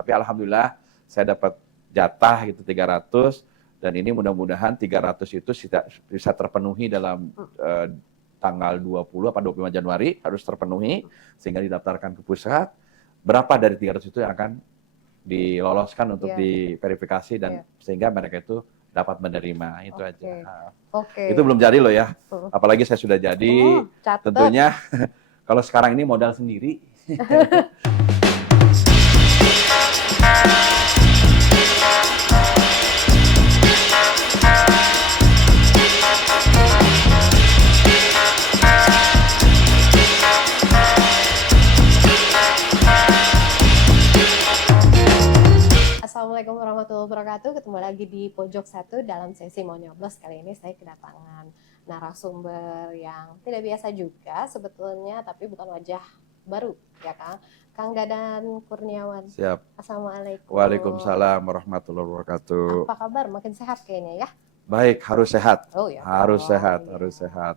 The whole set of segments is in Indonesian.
Tapi alhamdulillah saya dapat jatah gitu 300, dan ini mudah-mudahan 300 itu bisa terpenuhi dalam tanggal 20 atau 25 Januari harus terpenuhi sehingga didaftarkan ke pusat. Berapa dari 300 itu yang akan diloloskan untuk diverifikasi dan sehingga mereka itu dapat menerima, itu aja. Itu belum jadi loh ya. Apalagi saya sudah jadi. Tentunya kalau sekarang ini modal sendiri. Assalamualaikum warahmatullahi wabarakatuh. Ketemu lagi di Pojok Satu dalam sesi Mau Nyoblos. Kali ini saya kedatangan narasumber yang tidak biasa juga sebetulnya, tapi bukan wajah baru, ya Kang. Kang Dadan Kurniawan. Siap. Assalamualaikum. Waalaikumsalam warahmatullahi wabarakatuh. Apa kabar? Makin sehat kayaknya ya? Baik, harus sehat. Oh ya. Harus sehat, iya. harus sehat.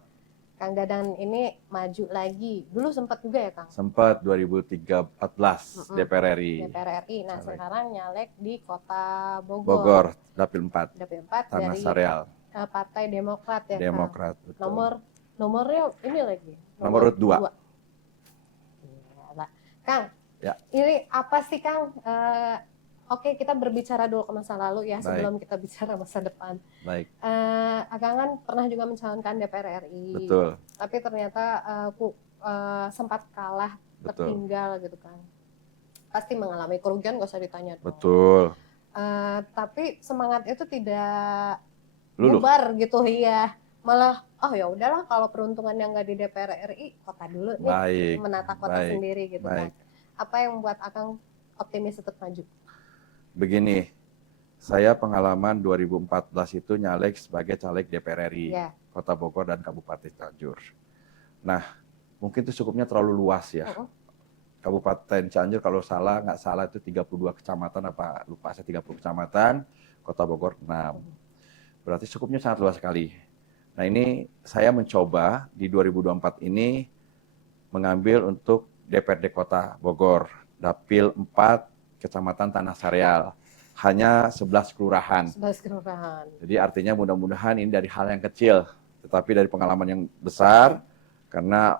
Kang Dadan ini maju lagi. Dulu sempat juga ya Kang? Sempat 2014 DPR RI. DPR RI. Nah, sekarang nyalek di Kota Bogor. Bogor, Dapil 4. Dapil 4 Tanah dari Sareal. Partai Demokrat ya Demokrat, Kang? betul. Nomornya ini lagi. Nomor 2. Nah, Kang, ya. Ini apa sih Kang? Oke, kita berbicara dulu ke masa lalu ya. Baik. Sebelum kita bicara masa depan. Baik. Akang kan pernah juga mencalonkan DPR RI. Betul. Tapi ternyata sempat kalah, tertinggal gitu kan. Pasti mengalami kerugian, gak usah ditanya dong. Betul. Tapi semangat itu tidak bubar gitu ya. Malah, oh ya udahlah kalau peruntungan yang nggak di DPR RI, kota dulu nih, menata kota sendiri gitu kan. Apa yang membuat Akang optimis tetap maju? Begini, saya pengalaman 2014 itu nyalek sebagai caleg DPR RI, Kota Bogor dan Kabupaten Cianjur. Nah, mungkin itu cukupnya terlalu luas ya. Kabupaten Cianjur kalau nggak salah itu 32 kecamatan, apa lupa saya 30 kecamatan, Kota Bogor 6. Berarti cukupnya sangat luas sekali. Nah ini saya mencoba di 2024 ini mengambil untuk DPRD Kota Bogor, Dapil 4, Kecamatan Tanah Sareal, hanya 11 kelurahan. 11 kelurahan. Jadi artinya mudah-mudahan ini dari hal yang kecil, tetapi dari pengalaman yang besar, karena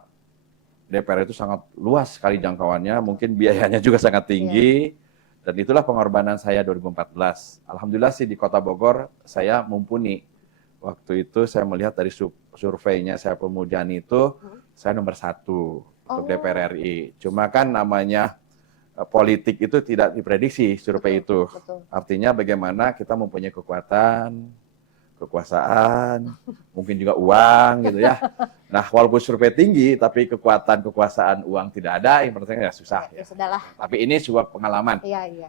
DPR itu sangat luas sekali jangkauannya, mungkin biayanya juga sangat tinggi, dan itulah pengorbanan saya 2014. Alhamdulillah sih di Kota Bogor saya mumpuni. Waktu itu saya melihat dari surveinya saya Permudaan itu, saya nomor 1 untuk DPR RI. Cuma kan namanya politik itu tidak diprediksi survei itu. Artinya bagaimana kita mempunyai kekuatan, kekuasaan, mungkin juga uang gitu ya. Nah, walaupun survei tinggi tapi kekuatan, kekuasaan, uang tidak ada, yang penting ya susah ya. Tapi ini sebuah pengalaman.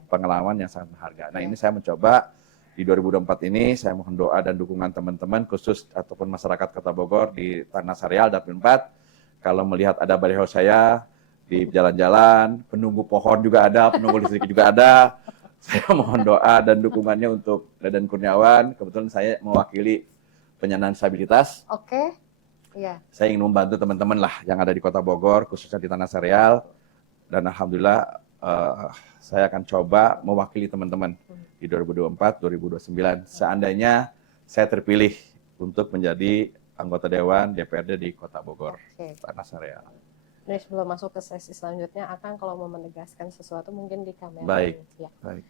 Pengalaman yang sangat berharga. Nah, ini saya mencoba di 2024 ini saya mohon doa dan dukungan teman-teman khusus ataupun masyarakat Kota Bogor di Tanah Sareal Dapil 4. Kalau melihat ada baliho saya di jalan-jalan, penunggu pohon juga ada, penunggu listrik juga ada. Saya mohon doa dan dukungannya untuk Dadan Kurniawan. Kebetulan saya mewakili penyandang disabilitas. Oke. Iya. Saya ingin membantu teman-teman lah yang ada di Kota Bogor, khususnya di Tanah Sareal. Dan alhamdulillah saya akan coba mewakili teman-teman di 2024, 2029. Seandainya saya terpilih untuk menjadi anggota Dewan DPRD di Kota Bogor, Tanah Sareal. Nah, sebelum masuk ke sesi selanjutnya, Akang kalau mau menegaskan sesuatu mungkin di kamera. Baik. Ya. Baik.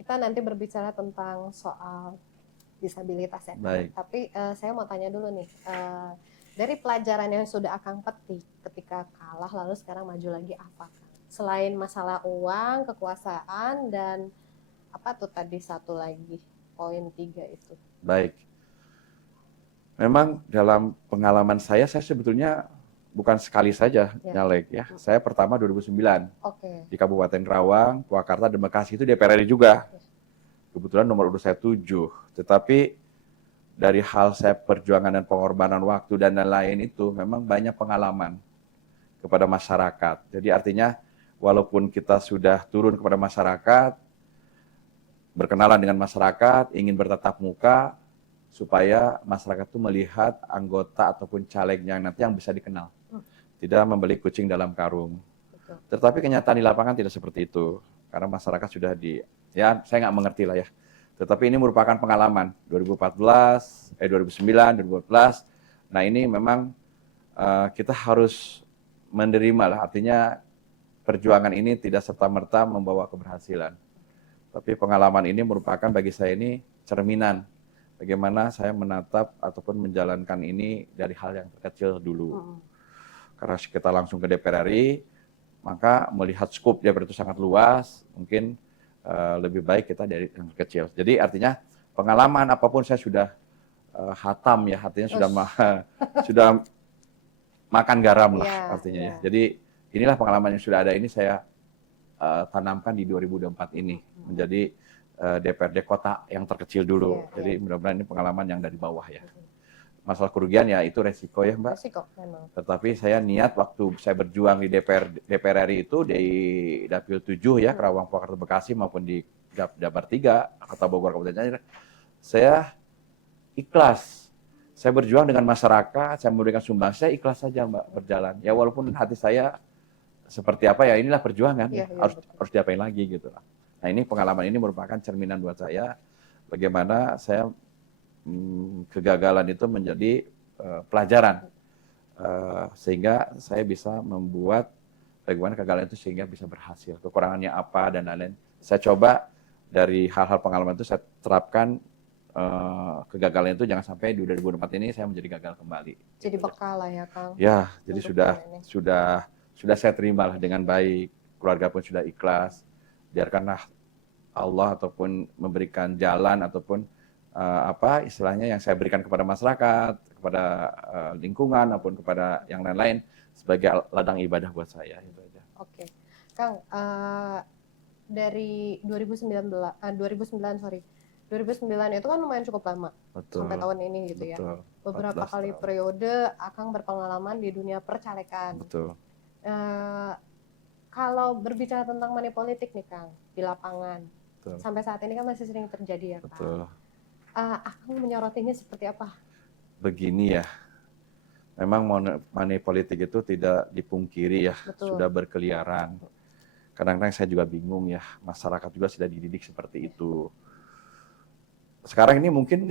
Kita nanti berbicara tentang soal disabilitas ya. Baik. Tapi saya mau tanya dulu nih, dari pelajaran yang sudah Akang petik ketika kalah lalu sekarang maju lagi apa? Selain masalah uang, kekuasaan, dan apa tuh tadi satu lagi, poin 3 itu. Baik. Memang dalam pengalaman saya sebetulnya bukan sekali saja nyalek ya. Saya pertama 2009 di Kabupaten Karawang, Purwakarta, dan Bekasi itu DPR RI juga. Kebetulan nomor urut saya 7. Tetapi dari hal saya perjuangan dan pengorbanan waktu dan lain-lain itu memang banyak pengalaman kepada masyarakat. Jadi artinya walaupun kita sudah turun kepada masyarakat, berkenalan dengan masyarakat, ingin bertatap muka, supaya masyarakat itu melihat anggota ataupun calegnya nanti yang bisa dikenal. Tidak membeli kucing dalam karung. Tetapi kenyataan di lapangan tidak seperti itu. karena masyarakat sudah ya saya nggak mengerti lah ya. Tetapi ini merupakan pengalaman 2014, 2009, 2014. Nah ini memang kita harus menerima lah, artinya perjuangan ini tidak serta-merta membawa keberhasilan. Tapi pengalaman ini merupakan bagi saya ini cerminan bagaimana saya menatap ataupun menjalankan ini dari hal yang terkecil dulu. Karena kita langsung ke DPR RI, maka melihat skop DPR itu sangat luas, mungkin lebih baik kita dari yang kecil. Jadi artinya pengalaman apapun saya sudah hatam ya, artinya sudah makan garam lah artinya ya. Jadi inilah pengalaman yang sudah ada ini saya tanamkan di 2024 ini menjadi DPRD kota yang terkecil dulu. Jadi mudah-mudahan ini pengalaman yang dari bawah ya. Masalah kerugian ya itu resiko ya Mbak. Resiko memang. Tetapi saya niat waktu saya berjuang di DPR RI itu di Dapil 7 ya, Kerawang, Purwakarta, Bekasi maupun di Jabar 3, Kota Bogor, Kabupaten Cianjur, saya ikhlas. Saya berjuang dengan masyarakat, saya memberikan sumbang, saya ikhlas saja Mbak berjalan. Ya walaupun hati saya seperti apa ya, inilah perjuangan, harus diapain lagi gitu. Nah ini pengalaman ini merupakan cerminan buat saya, bagaimana saya kegagalan itu menjadi pelajaran, sehingga saya bisa membuat bagaimana kegagalan itu sehingga bisa berhasil, kekurangannya apa dan lain-lain. Saya coba dari hal-hal pengalaman itu saya terapkan, kegagalan itu jangan sampai di 2024 ini saya menjadi gagal kembali. Jadi bekal lah ya Kang. Ya, jadi sudah saya terima lah dengan baik, keluarga pun sudah ikhlas, biarkanlah Allah ataupun memberikan jalan ataupun apa istilahnya yang saya berikan kepada masyarakat, kepada lingkungan maupun kepada yang lain-lain sebagai ladang ibadah buat saya itu aja. Oke. Kang, dari 2009 itu kan lumayan cukup lama. Betul. Sampai tahun ini gitu ya. Betul. Beberapa kali periode Akang berpengalaman di dunia percalekan. Betul. Kalau berbicara tentang money politik nih Kang, di lapangan, Betul. sampai saat ini kan masih sering terjadi ya Kang. Betul. Akang menyorotinya seperti apa? Begini ya, memang money politik itu tidak dipungkiri ya, Betul. sudah berkeliaran. Kadang-kadang saya juga bingung ya, masyarakat juga sudah dididik seperti itu. Sekarang ini mungkin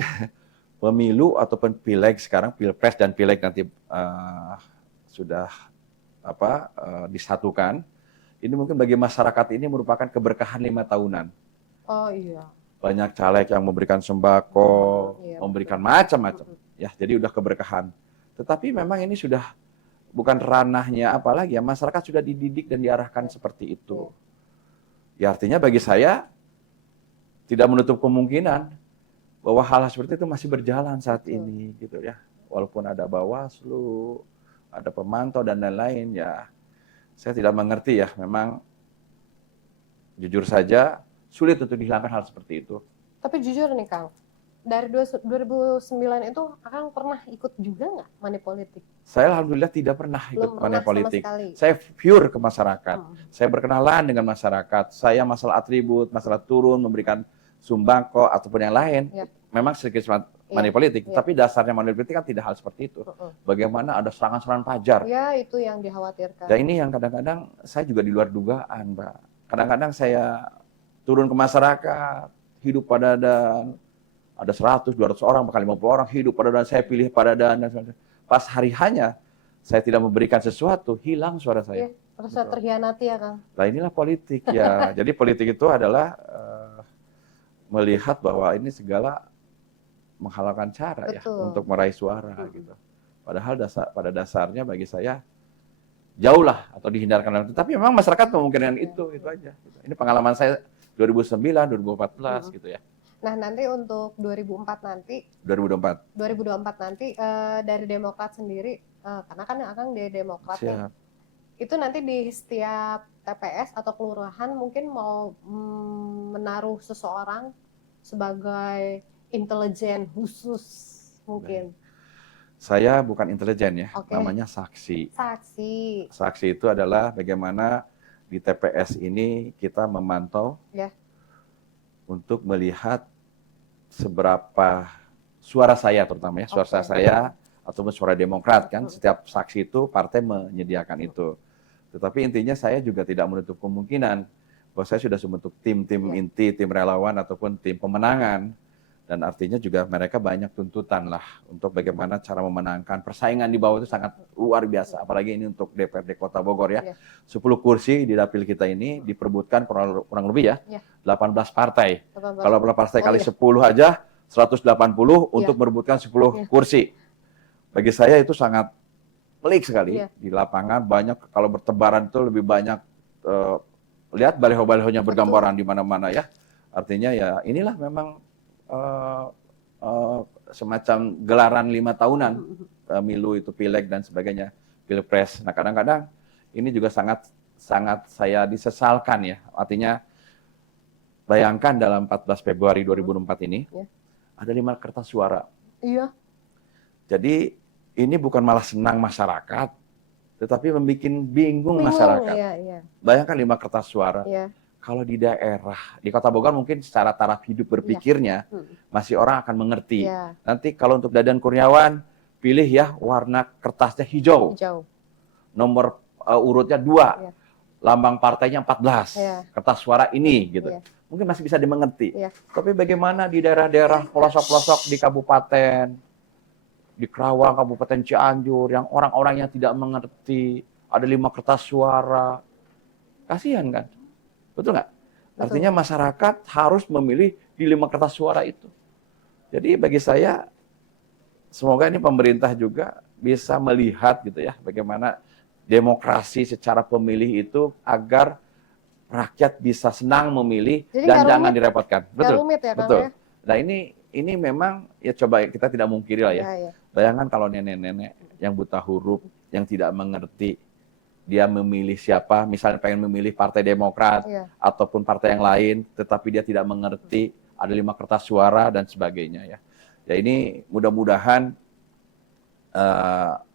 pemilu ataupun pileg sekarang, pilpres dan pileg nanti sudah disatukan. Ini mungkin bagi masyarakat ini merupakan keberkahan 5 tahunan. Oh iya. Banyak caleg yang memberikan sembako, memberikan macam-macam. Ya, jadi udah keberkahan. Tetapi memang ini sudah bukan ranahnya apalagi ya, masyarakat sudah dididik dan diarahkan seperti itu. Ya artinya bagi saya tidak menutup kemungkinan bahwa hal seperti itu masih berjalan saat ini gitu ya. Walaupun ada Bawaslu, ada pemantau dan lain-lain ya. Saya tidak mengerti ya, memang jujur saja sulit untuk dihilangkan hal seperti itu. Tapi jujur nih Kang, dari 2009 itu Akang pernah ikut juga nggak money politik? Saya alhamdulillah tidak pernah ikut money politik. Saya pure ke masyarakat. Saya berkenalan dengan masyarakat. Saya masalah atribut, masalah turun, memberikan sumbangko ataupun yang lain. Memang sedikit money politik, tapi dasarnya money politik kan tidak hal seperti itu. Bagaimana ada serangan-serangan pajar. Ya, itu yang dikhawatirkan. Ya ini yang kadang-kadang saya juga di luar dugaan, Mbak. Kadang-kadang saya turun ke masyarakat, hidup pada dan ada 100, 200 orang, bahkan 50 orang hidup pada dan saya pilih pada dan pas hari hanya saya tidak memberikan sesuatu, hilang suara saya. Rasa terhianati ya, Kang. Nah inilah politik ya. Jadi politik itu adalah melihat bahwa ini segala menghalalkan cara ya untuk meraih suara gitu. Padahal pada dasarnya bagi saya jauh lah atau dihindarkan. Tapi memang masyarakat kemungkinan itu aja. Ini pengalaman saya 2009, 2014 gitu ya. Nah nanti untuk 2024 nanti dari Demokrat sendiri, karena kan Akang di Demokrat ya, itu nanti di setiap TPS atau kelurahan mungkin mau menaruh seseorang sebagai intelijen khusus mungkin. Saya bukan intelijen ya, namanya saksi. Saksi itu adalah bagaimana di TPS ini kita memantau untuk melihat seberapa suara saya terutama ya, suara saya ataupun suara Demokrat kan, setiap saksi itu partai menyediakan itu. Tetapi intinya saya juga tidak menutup kemungkinan bahwa saya sudah membentuk tim-tim Iya. inti, tim relawan ataupun tim pemenangan. Dan artinya juga mereka banyak tuntutan lah untuk bagaimana cara memenangkan. Persaingan di bawah itu sangat luar biasa. Apalagi ini untuk DPRD Kota Bogor ya. Iya. 10 kursi di dapil kita ini diperebutkan kurang lebih ya. Iya. 18 partai. 18. Kalau 18 partai Oh, kali iya. 10 aja 180 untuk merebutkan 10 Iya. kursi. Bagi saya itu sangat pelik sekali. Iya. Di lapangan banyak, kalau bertebaran itu lebih banyak, lihat baliho-balihonya bergambaran di mana-mana ya. Artinya ya inilah memang semacam gelaran 5 tahunan, pemilu itu pileg dan sebagainya, pilpres. Nah kadang-kadang ini juga sangat saya disesalkan ya. Artinya bayangkan dalam 14 Februari 2024 ini Ya. ada 5 kertas suara. Iya. Jadi ini bukan malah senang masyarakat, tetapi membuat bingung masyarakat. Iya, iya. Bayangkan 5 kertas suara. Iya. Kalau di daerah, di Kota Bogor mungkin secara taraf hidup berpikirnya masih orang akan mengerti. Iya. Nanti kalau untuk Dadan Kurniawan, pilih ya warna kertasnya hijau. Hijau. Nomor urutnya 2. Iya. Lambang partainya 14. Iya. Kertas suara ini gitu. Iya. Mungkin masih bisa dimengerti. Iya. Tapi bagaimana di daerah-daerah pelosok-pelosok di kabupaten, di Kerawang, Kabupaten Cianjur, yang orang-orang yang tidak mengerti, ada 5 kertas suara. Kasihan kan? Betul nggak? Betul. Artinya masyarakat harus memilih di 5 kertas suara itu. Jadi bagi saya, semoga ini pemerintah juga bisa melihat gitu ya, bagaimana demokrasi secara pemilih itu agar rakyat bisa senang memilih. Jadi dan nggak jangan rumit. direpotkan. Nggak Betul. rumit ya, Kang, Betul. ya? Nah ini memang ya coba kita tidak mungkiri lah ya. Iya, iya. Bayangkan kalau nenek-nenek yang buta huruf, yang tidak mengerti, dia memilih siapa, misalnya pengen memilih Partai Demokrat Iya. ataupun partai yang lain, tetapi dia tidak mengerti, ada 5 kertas suara dan sebagainya ya. Ya ini mudah-mudahan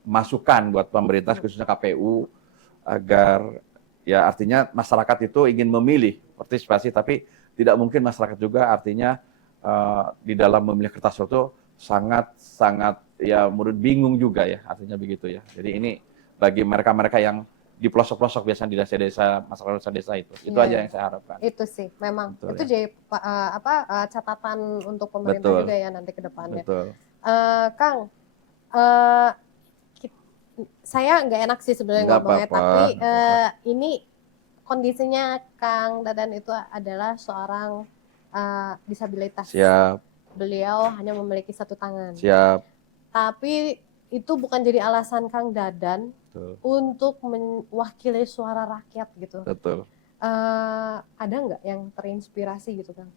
masukan buat pemerintah khususnya KPU agar ya artinya masyarakat itu ingin memilih partisipasi, tapi tidak mungkin masyarakat juga artinya di dalam memilih kertas itu sangat ya menurut bingung juga ya, artinya begitu ya. Jadi ini bagi mereka-mereka yang di pelosok-pelosok biasanya di desa-desa, masyarakat desa itu Iya, aja iya. yang saya harapkan. Itu sih memang Betul, itu ya. jadi catatan untuk pemerintah Betul. juga ya nanti ke depannya. Betul. Kang, saya nggak enak sih sebenarnya Nggak ngomongnya, apa-apa, tapi nggak apa-apa. ini kondisinya Kang Dadan itu adalah seorang disabilitas. Siap, Beliau hanya memiliki 1 tangan. siap. Tapi itu bukan jadi alasan Kang Dadan Betul. untuk mewakili suara rakyat gitu. Betul. Ada nggak yang terinspirasi gitu Kang,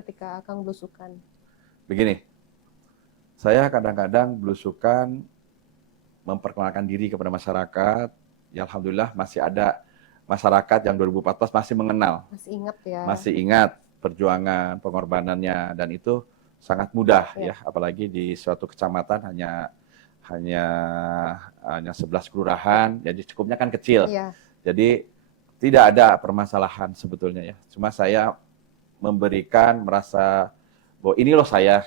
ketika Kang belusukan? Begini, saya kadang-kadang belusukan memperkenalkan diri kepada masyarakat. Ya alhamdulillah masih ada masyarakat yang 2014 masih mengenal, Masih ingat ya? masih ingat perjuangan pengorbanannya, dan itu sangat mudah Ya. ya, apalagi di suatu kecamatan hanya 11 kelurahan, jadi cukupnya kan kecil. Iya. Jadi tidak ada permasalahan sebetulnya ya. Cuma saya merasa bahwa ini loh saya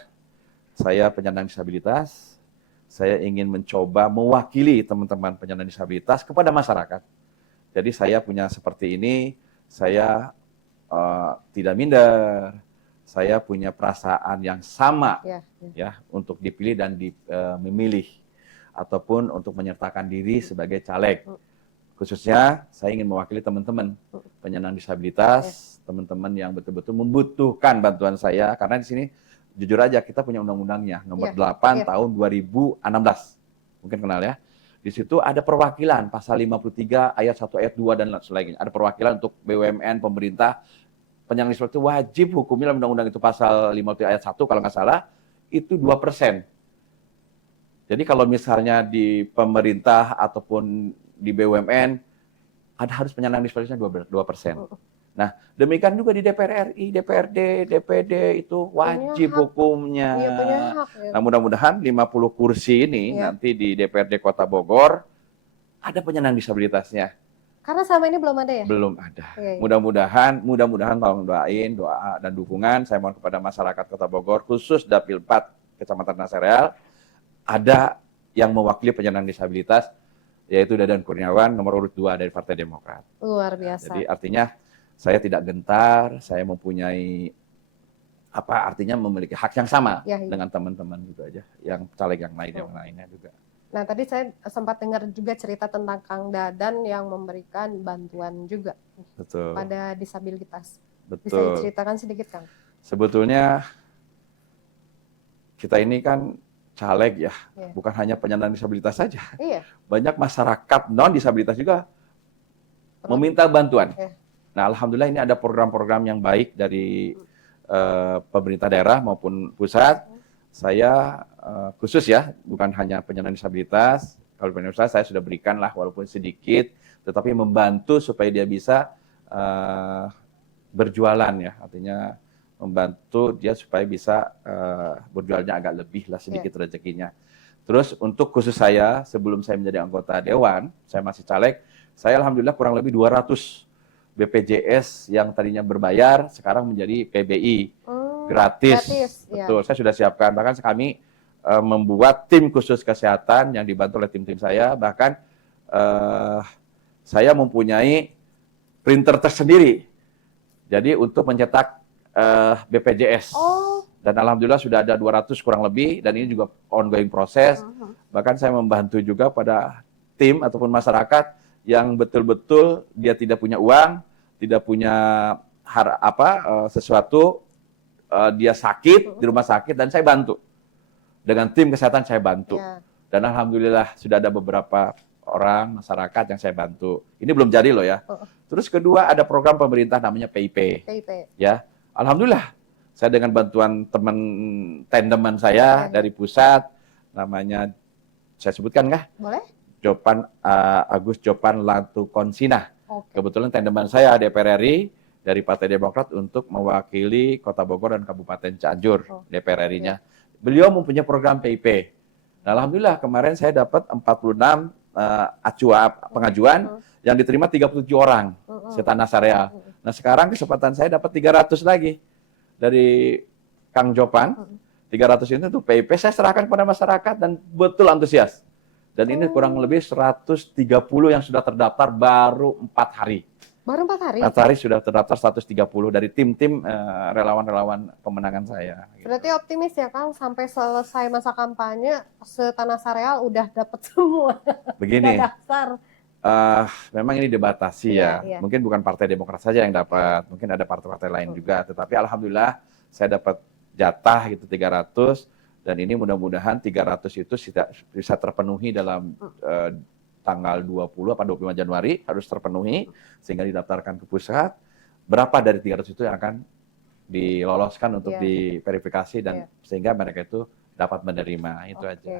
penyandang disabilitas, saya ingin mencoba mewakili teman-teman penyandang disabilitas kepada masyarakat. Jadi saya punya seperti ini, saya tidak minder, saya punya perasaan yang sama ya untuk dipilih dan memilih ataupun untuk menyertakan diri sebagai caleg. Khususnya saya ingin mewakili teman-teman penyandang disabilitas, teman-teman yang betul-betul membutuhkan bantuan saya, karena di sini jujur aja kita punya undang-undangnya nomor 8 tahun 2016. Mungkin kenal ya. Di situ ada perwakilan pasal 53 ayat 1 ayat 2 dan sebagainya. Ada perwakilan untuk BUMN, pemerintah, penyandang disabilitas itu wajib hukumnya dalam undang-undang itu pasal 53 ayat 1 kalau nggak salah itu 2%. Jadi kalau misalnya di pemerintah ataupun di BUMN harus penyandang disabilitasnya 2%. Nah, demikian juga di DPR RI, DPRD, DPD itu wajib hukumnya. Iya, punya hak, ya. Nah, mudah-mudahan 50 kursi ini nanti di DPRD Kota Bogor ada penyandang disabilitasnya. Karena selama ini belum ada ya? Belum ada. Iya. Mudah-mudahan tolong doain, doa dan dukungan. Saya mohon kepada masyarakat Kota Bogor, khusus Dapil 4 Kecamatan Nasereal, ada yang mewakili penyandang disabilitas, yaitu Dadan Kurniawan, nomor urut 2 dari Partai Demokrat. Luar biasa. Jadi artinya saya tidak gentar, saya mempunyai artinya memiliki hak yang sama Ya, ya. dengan teman-teman gitu aja, yang caleg yang lainnya juga. Nah, tadi saya sempat dengar juga cerita tentang Kang Dadan yang memberikan bantuan juga Betul. pada disabilitas. Bisa Betul. diceritakan sedikit, Kang? Sebetulnya kita ini kan caleg ya, Iya. bukan hanya penyandang disabilitas saja. Iya. Banyak masyarakat non disabilitas juga meminta bantuan. Iya. Nah, alhamdulillah ini ada program-program yang baik dari pemerintah daerah maupun pusat. Saya khusus ya, bukan hanya penyandang disabilitas. Kalau penyandang disabilitas saya sudah berikan lah walaupun sedikit, tetapi membantu supaya dia bisa berjualan ya, artinya membantu dia supaya bisa berjualnya agak lebih lah sedikit rezekinya. Terus untuk khusus saya, sebelum saya menjadi anggota dewan, saya masih caleg, saya alhamdulillah kurang lebih 200 BPJS yang tadinya berbayar sekarang menjadi PBI gratis. Betul, saya sudah siapkan. Bahkan kami membuat tim khusus kesehatan yang dibantu oleh tim-tim saya. Bahkan saya mempunyai printer tersendiri. Jadi untuk mencetak BPJS. Dan alhamdulillah sudah ada 200 kurang lebih dan ini juga ongoing proses. Bahkan saya membantu juga pada tim ataupun masyarakat yang betul-betul dia tidak punya uang, tidak punya sesuatu, dia sakit di rumah sakit dan saya bantu. Dengan tim kesehatan saya bantu. Dan alhamdulillah sudah ada beberapa orang masyarakat yang saya bantu. Ini belum jadi loh ya. Terus kedua ada program pemerintah namanya PIP. Ya, alhamdulillah saya dengan bantuan teman tandeman saya dari pusat, namanya saya sebutkan nggak? Boleh. Agus Jopan Latukonsina. Kebetulan tandeman saya DPR RI dari Partai Demokrat untuk mewakili Kota Bogor dan Kabupaten Cianjur DPR RI-nya. Beliau mempunyai program PIP. Nah, alhamdulillah kemarin saya dapat 46 pengajuan yang diterima 37 orang setanah sareal. Nah, sekarang kesempatan saya dapat 300 lagi dari Kang Jopan. 300 itu untuk PIP saya serahkan kepada masyarakat dan betul antusias. Dan ini kurang lebih 130 yang sudah terdaftar baru 4 hari. Baru 4 hari? 4 hari sudah terdaftar 130 dari tim-tim relawan-relawan pemenangan saya. Berarti optimis ya Kang, sampai selesai masa kampanye, setanah sareal udah dapat semua. Begini, udah daftar. memang ini dibatasi ya. Iya. Mungkin bukan Partai Demokrat saja yang dapat, mungkin ada partai-partai lain juga. Tetapi alhamdulillah saya dapat jatah gitu 300. Dan ini mudah-mudahan 300 itu bisa terpenuhi dalam tanggal 20 atau 25 Januari harus terpenuhi sehingga didaftarkan ke pusat. Berapa dari 300 itu yang akan diloloskan untuk diverifikasi dan sehingga mereka itu dapat menerima itu aja.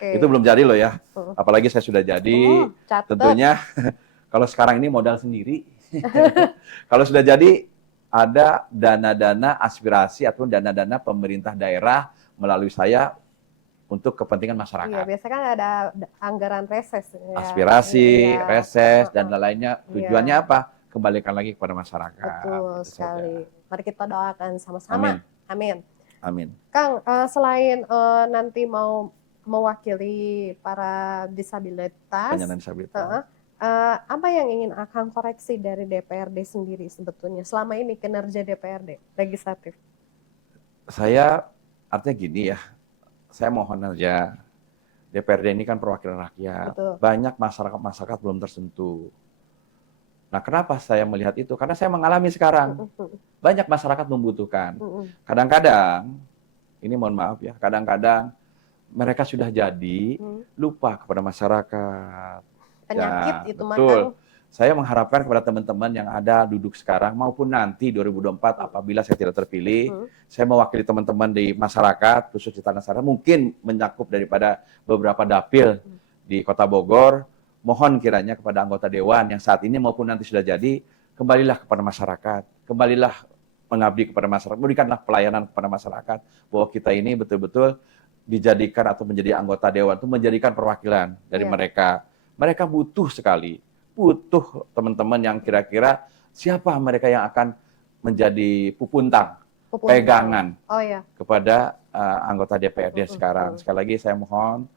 Itu belum jadi loh ya. Apalagi saya sudah jadi. Tentunya kalau sekarang ini modal sendiri. Kalau sudah jadi ada dana-dana aspirasi ataupun dana-dana pemerintah daerah melalui saya untuk kepentingan masyarakat. Iya, biasanya kan ada anggaran reses. Ya. Aspirasi, reses, dan lainnya. Tujuannya apa? Kembalikan lagi kepada masyarakat. Betul sekali. Mari kita doakan sama-sama. Amin. Amin. Kang, selain nanti mau mewakili para disabilitas, penyandang disabilitas. apa yang ingin Akang koreksi dari DPRD sendiri sebetulnya selama ini kinerja DPRD legislatif? Saya artinya gini ya, saya mohon aja, DPRD ini kan perwakilan rakyat. Betul. Banyak masyarakat belum tersentuh. Nah, kenapa saya melihat itu? Karena saya mengalami sekarang. Banyak masyarakat membutuhkan. Kadang-kadang, ini mohon maaf ya, kadang-kadang mereka sudah jadi, lupa kepada masyarakat. Penyakit ya, itu betul. makan. Saya mengharapkan kepada teman-teman yang ada duduk sekarang maupun nanti 2024 apabila saya tidak terpilih, saya mewakili teman-teman di masyarakat khusus di Tanah Sareal mungkin mencakup daripada beberapa dapil di Kota Bogor. Mohon kiranya kepada anggota dewan yang saat ini maupun nanti sudah jadi, kembalilah kepada masyarakat, kembalilah mengabdi kepada masyarakat, berikanlah pelayanan kepada masyarakat bahwa kita ini betul-betul dijadikan atau menjadi anggota dewan itu menjadikan perwakilan dari mereka. Mereka butuh sekali. Butuh teman-teman yang kira-kira siapa mereka yang akan menjadi pegangan kepada anggota DPRD sekarang. Sekali lagi saya mohon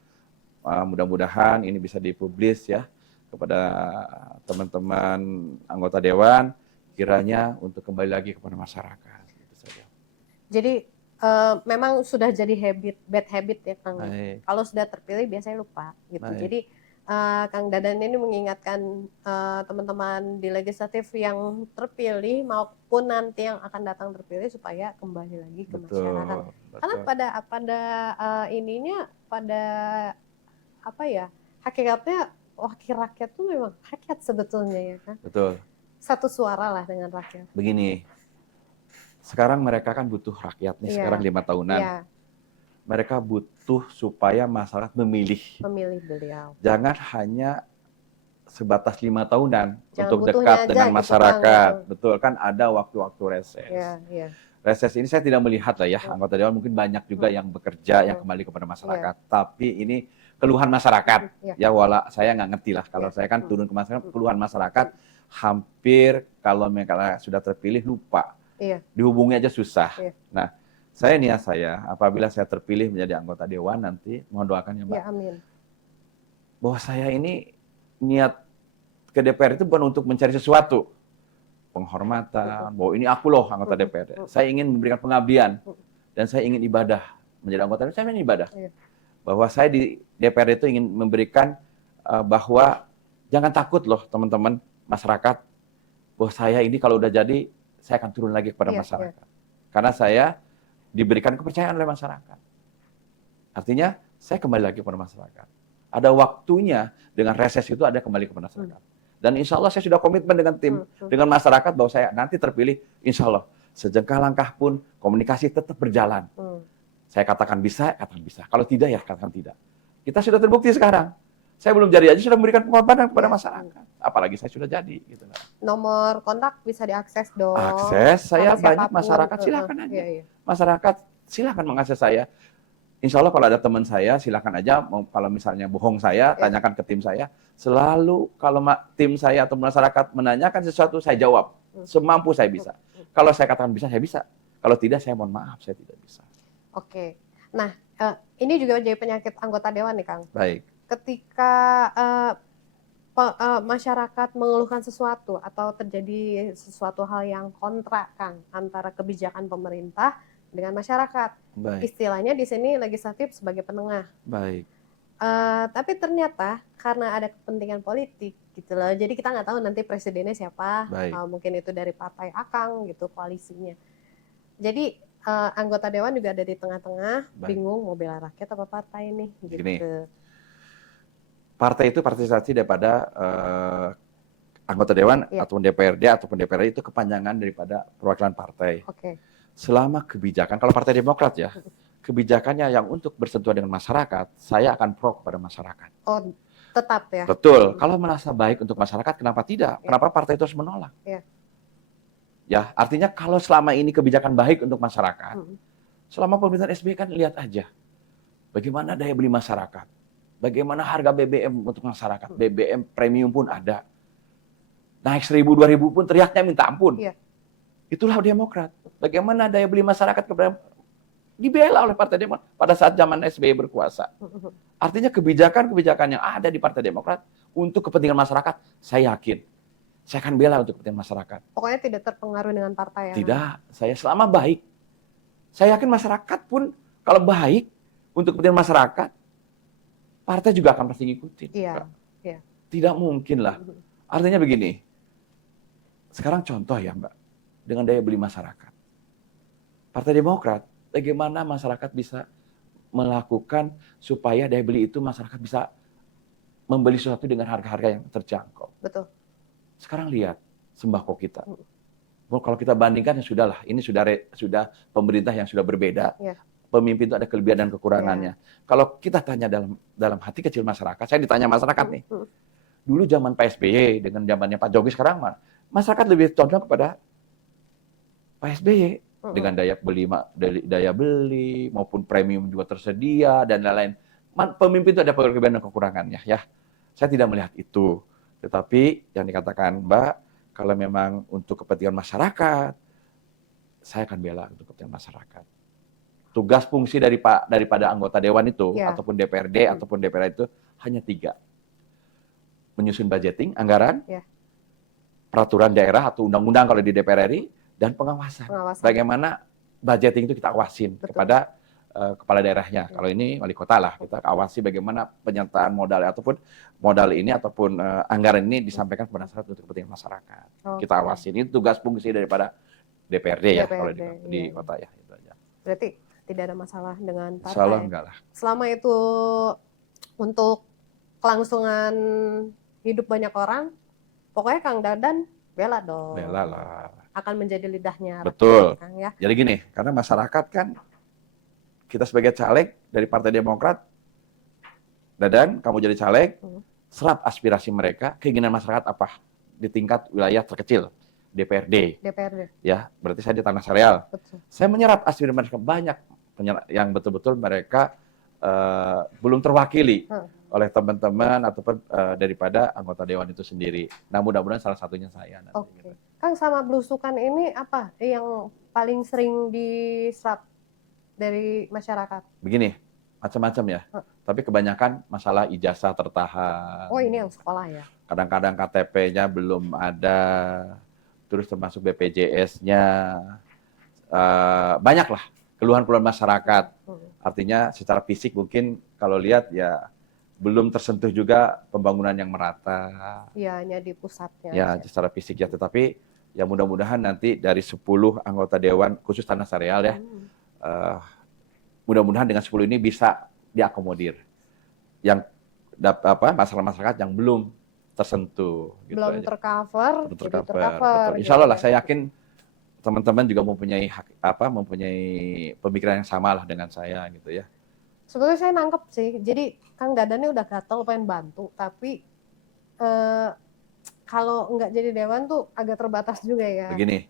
mudah-mudahan ini bisa dipublis ya kepada teman-teman anggota dewan. kiranya untuk kembali lagi kepada masyarakat. Itu saja. Jadi memang sudah jadi bad habit ya Kang. Baik. Kalau sudah terpilih biasanya lupa gitu. Baik. Jadi Kang Dadan ini mengingatkan teman-teman di legislatif yang terpilih maupun nanti yang akan datang terpilih supaya kembali lagi ke masyarakat. Karena pada ininya pada apa ya, hakikatnya wakil rakyat tuh memang rakyat sebetulnya ya kan. Betul. Satu suara lah dengan rakyat. Begini, sekarang mereka kan butuh rakyat nih, sekarang 5 tahunan. Iya. Mereka butuh supaya masyarakat memilih beliau. Jangan hanya sebatas 5 tahunan Jangan untuk dekat dengan gitu, masyarakat. Bang. Betul, kan ada waktu-waktu reses. Iya. Reses ini saya tidak melihat lah ya, anggota dewan mungkin banyak juga yang bekerja, yang kembali kepada masyarakat. Tapi ini keluhan masyarakat. Ya wala saya nggak ngerti lah, kalau saya kan turun ke masyarakat, keluhan masyarakat hampir kalau mereka sudah terpilih lupa. Dihubungi aja susah. Nah, niat saya apabila saya terpilih menjadi anggota dewan nanti, mohon doakan ya Mbak. Ya, amin. Bahwa saya ini niat ke DPR itu bukan untuk mencari sesuatu. Penghormatan, bahwa ini aku loh anggota DPR. Saya ingin memberikan pengabdian dan saya ingin ibadah. Menjadi anggota DPR saya ingin ibadah. Bahwa saya di DPR itu ingin memberikan bahwa jangan takut loh teman-teman masyarakat, bahwa saya ini kalau udah jadi saya akan turun lagi kepada masyarakat. Karena saya diberikan kepercayaan oleh masyarakat. Artinya, saya kembali lagi kepada masyarakat. Ada waktunya dengan reses itu ada kembali kepada masyarakat. Dan insya Allah saya sudah komitmen dengan tim, dengan masyarakat bahwa saya nanti terpilih, insya Allah sejengkal langkah pun komunikasi tetap berjalan. Saya katakan bisa, katakan bisa. Kalau tidak ya katakan tidak. Kita sudah terbukti sekarang. Saya belum jadi aja sudah memberikan pengorbanan kepada masyarakat. Apalagi saya sudah jadi. Gitu. Nomor kontak bisa diakses dong. Akses, saya banyak masyarakat, silakan aja. Masyarakat silakan mengakses saya. Insya Allah kalau ada teman saya, silakan aja. Kalau misalnya bohong saya, tanyakan ke tim saya. Selalu kalau tim saya atau masyarakat menanyakan sesuatu, saya jawab. Semampu saya bisa. Kalau saya katakan bisa, saya bisa. Kalau tidak, saya mohon maaf, saya tidak bisa. Oke. Nah, ini juga jadi penyakit anggota dewan nih, Kang. Baik. Ketika masyarakat mengeluhkan sesuatu atau terjadi sesuatu hal yang kontra, Kang, antara kebijakan pemerintah dengan masyarakat. Baik. Istilahnya di sini legislatif sebagai penengah. Baik. Tapi ternyata karena ada kepentingan politik gitu loh, jadi kita nggak tahu nanti presidennya siapa, mungkin itu dari partai Akang gitu koalisinya. Jadi anggota dewan juga ada di tengah-tengah, bingung mau bela rakyat apa partai nih gitu. Gini, partai itu partisipasi daripada anggota dewan ataupun DPRD ataupun DPR itu kepanjangan daripada perwakilan partai. Selama kebijakan, kalau Partai Demokrat ya, kebijakannya yang untuk bersentuhan dengan masyarakat, saya akan pro kepada masyarakat. Oh, tetap ya? Betul. Kalau merasa baik untuk masyarakat, kenapa tidak? Kenapa partai itu harus menolak? Ya, artinya kalau selama ini kebijakan baik untuk masyarakat, selama pemerintahan SBY kan lihat aja, bagaimana daya beli masyarakat, bagaimana harga BBM untuk masyarakat, BBM premium pun ada, naik 1.000, 2.000 pun teriaknya minta ampun. Itulah Demokrat. Bagaimana daya beli masyarakat dibela oleh Partai Demokrat pada saat zaman SBY berkuasa. Artinya kebijakan-kebijakan yang ada di Partai Demokrat untuk kepentingan masyarakat, saya yakin. Saya akan bela untuk kepentingan masyarakat. Pokoknya tidak terpengaruh dengan partai. Tidak, saya selama baik. Saya yakin masyarakat pun kalau baik untuk kepentingan masyarakat, partai juga akan pasti ngikutin. Tidak mungkin lah. Artinya begini, sekarang contoh ya Mbak, dengan daya beli masyarakat. Partai Demokrat, bagaimana masyarakat bisa melakukan supaya daya beli itu masyarakat bisa membeli sesuatu dengan harga-harga yang terjangkau. Betul. Sekarang lihat sembako kita. Kalau kita bandingkan ya sudahlah, ini sudah pemerintah yang sudah berbeda. Pemimpin itu ada kelebihan dan kekurangannya. Kalau kita tanya dalam hati kecil masyarakat, saya ditanya masyarakat nih. Dulu zaman Pak SBY dengan zamannya Pak Jokowi sekarang masyarakat lebih condong kepada Pak SBY dengan daya beli maupun premium juga tersedia dan lain-lain. Pemimpin itu ada kelebihan dan kekurangannya ya. Saya tidak melihat itu. Tetapi yang dikatakan Mbak, kalau memang untuk kepentingan masyarakat, saya akan bela untuk kepentingan masyarakat. Tugas fungsi daripada anggota dewan itu ataupun DPRD ataupun DPR itu hanya 3. Menyusun budgeting, anggaran, peraturan daerah atau undang-undang kalau di DPR RI, dan pengawasan. Pengawasan. Bagaimana budgeting itu kita awasin Betul. kepada kepala daerahnya. Ya. Kalau ini wali kota lah, kita awasi bagaimana penyertaan modal ataupun modal ini ataupun anggaran ini disampaikan kepada masyarakat untuk kepentingan masyarakat. Oke. Kita awasi. Ini tugas fungsi daripada DPRD ya kalau di iya. kota ya. Itu aja. Berarti tidak ada masalah dengan partai. Insya Allah enggak lah. Selama itu untuk kelangsungan hidup banyak orang, pokoknya Kang Dadan bela dong. Bela lah. Akan menjadi lidahnya rakyat, Betul. Kang, ya. Jadi gini, karena masyarakat kan, kita sebagai caleg dari Partai Demokrat, Dadan, kamu jadi caleg, serap aspirasi mereka, keinginan masyarakat apa di tingkat wilayah terkecil, DPRD. DPRD. Ya, berarti saya di Tanah Sareal. Betul. Saya menyerap aspirasi mereka banyak yang betul-betul mereka belum terwakili oleh teman-teman ataupun daripada anggota dewan itu sendiri. Nah, mudah-mudahan salah satunya saya. Nanti, Oke. gitu. Kang, sama belusukan ini apa yang paling sering diserap dari masyarakat? Begini, macam-macam ya. Tapi kebanyakan masalah ijazah tertahan. Oh, ini yang sekolah ya? Kadang-kadang KTP-nya belum ada, terus termasuk BPJS-nya. Banyaklah keluhan-keluhan masyarakat. Artinya secara fisik mungkin kalau lihat ya belum tersentuh juga pembangunan yang merata. Iya, hanya di pusatnya. Ya, aja. secara fisik ya. Tetapi ya mudah-mudahan nanti dari 10 anggota dewan, khusus Tanah Sareal ya, mudah-mudahan dengan 10 ini bisa diakomodir. Yang masalah masyarakat yang belum tersentuh. Gitu Belum aja. tercover, Belum jadi tercover. tercover. Betul. Insya Allah lah, gitu. saya yakin teman-teman juga mempunyai mempunyai pemikiran yang sama lah dengan saya gitu ya. Sebetulnya saya nangkep sih, jadi Kang Dadan ini udah gatel pengen bantu, tapi kalau nggak jadi dewan tuh agak terbatas juga ya. Begini,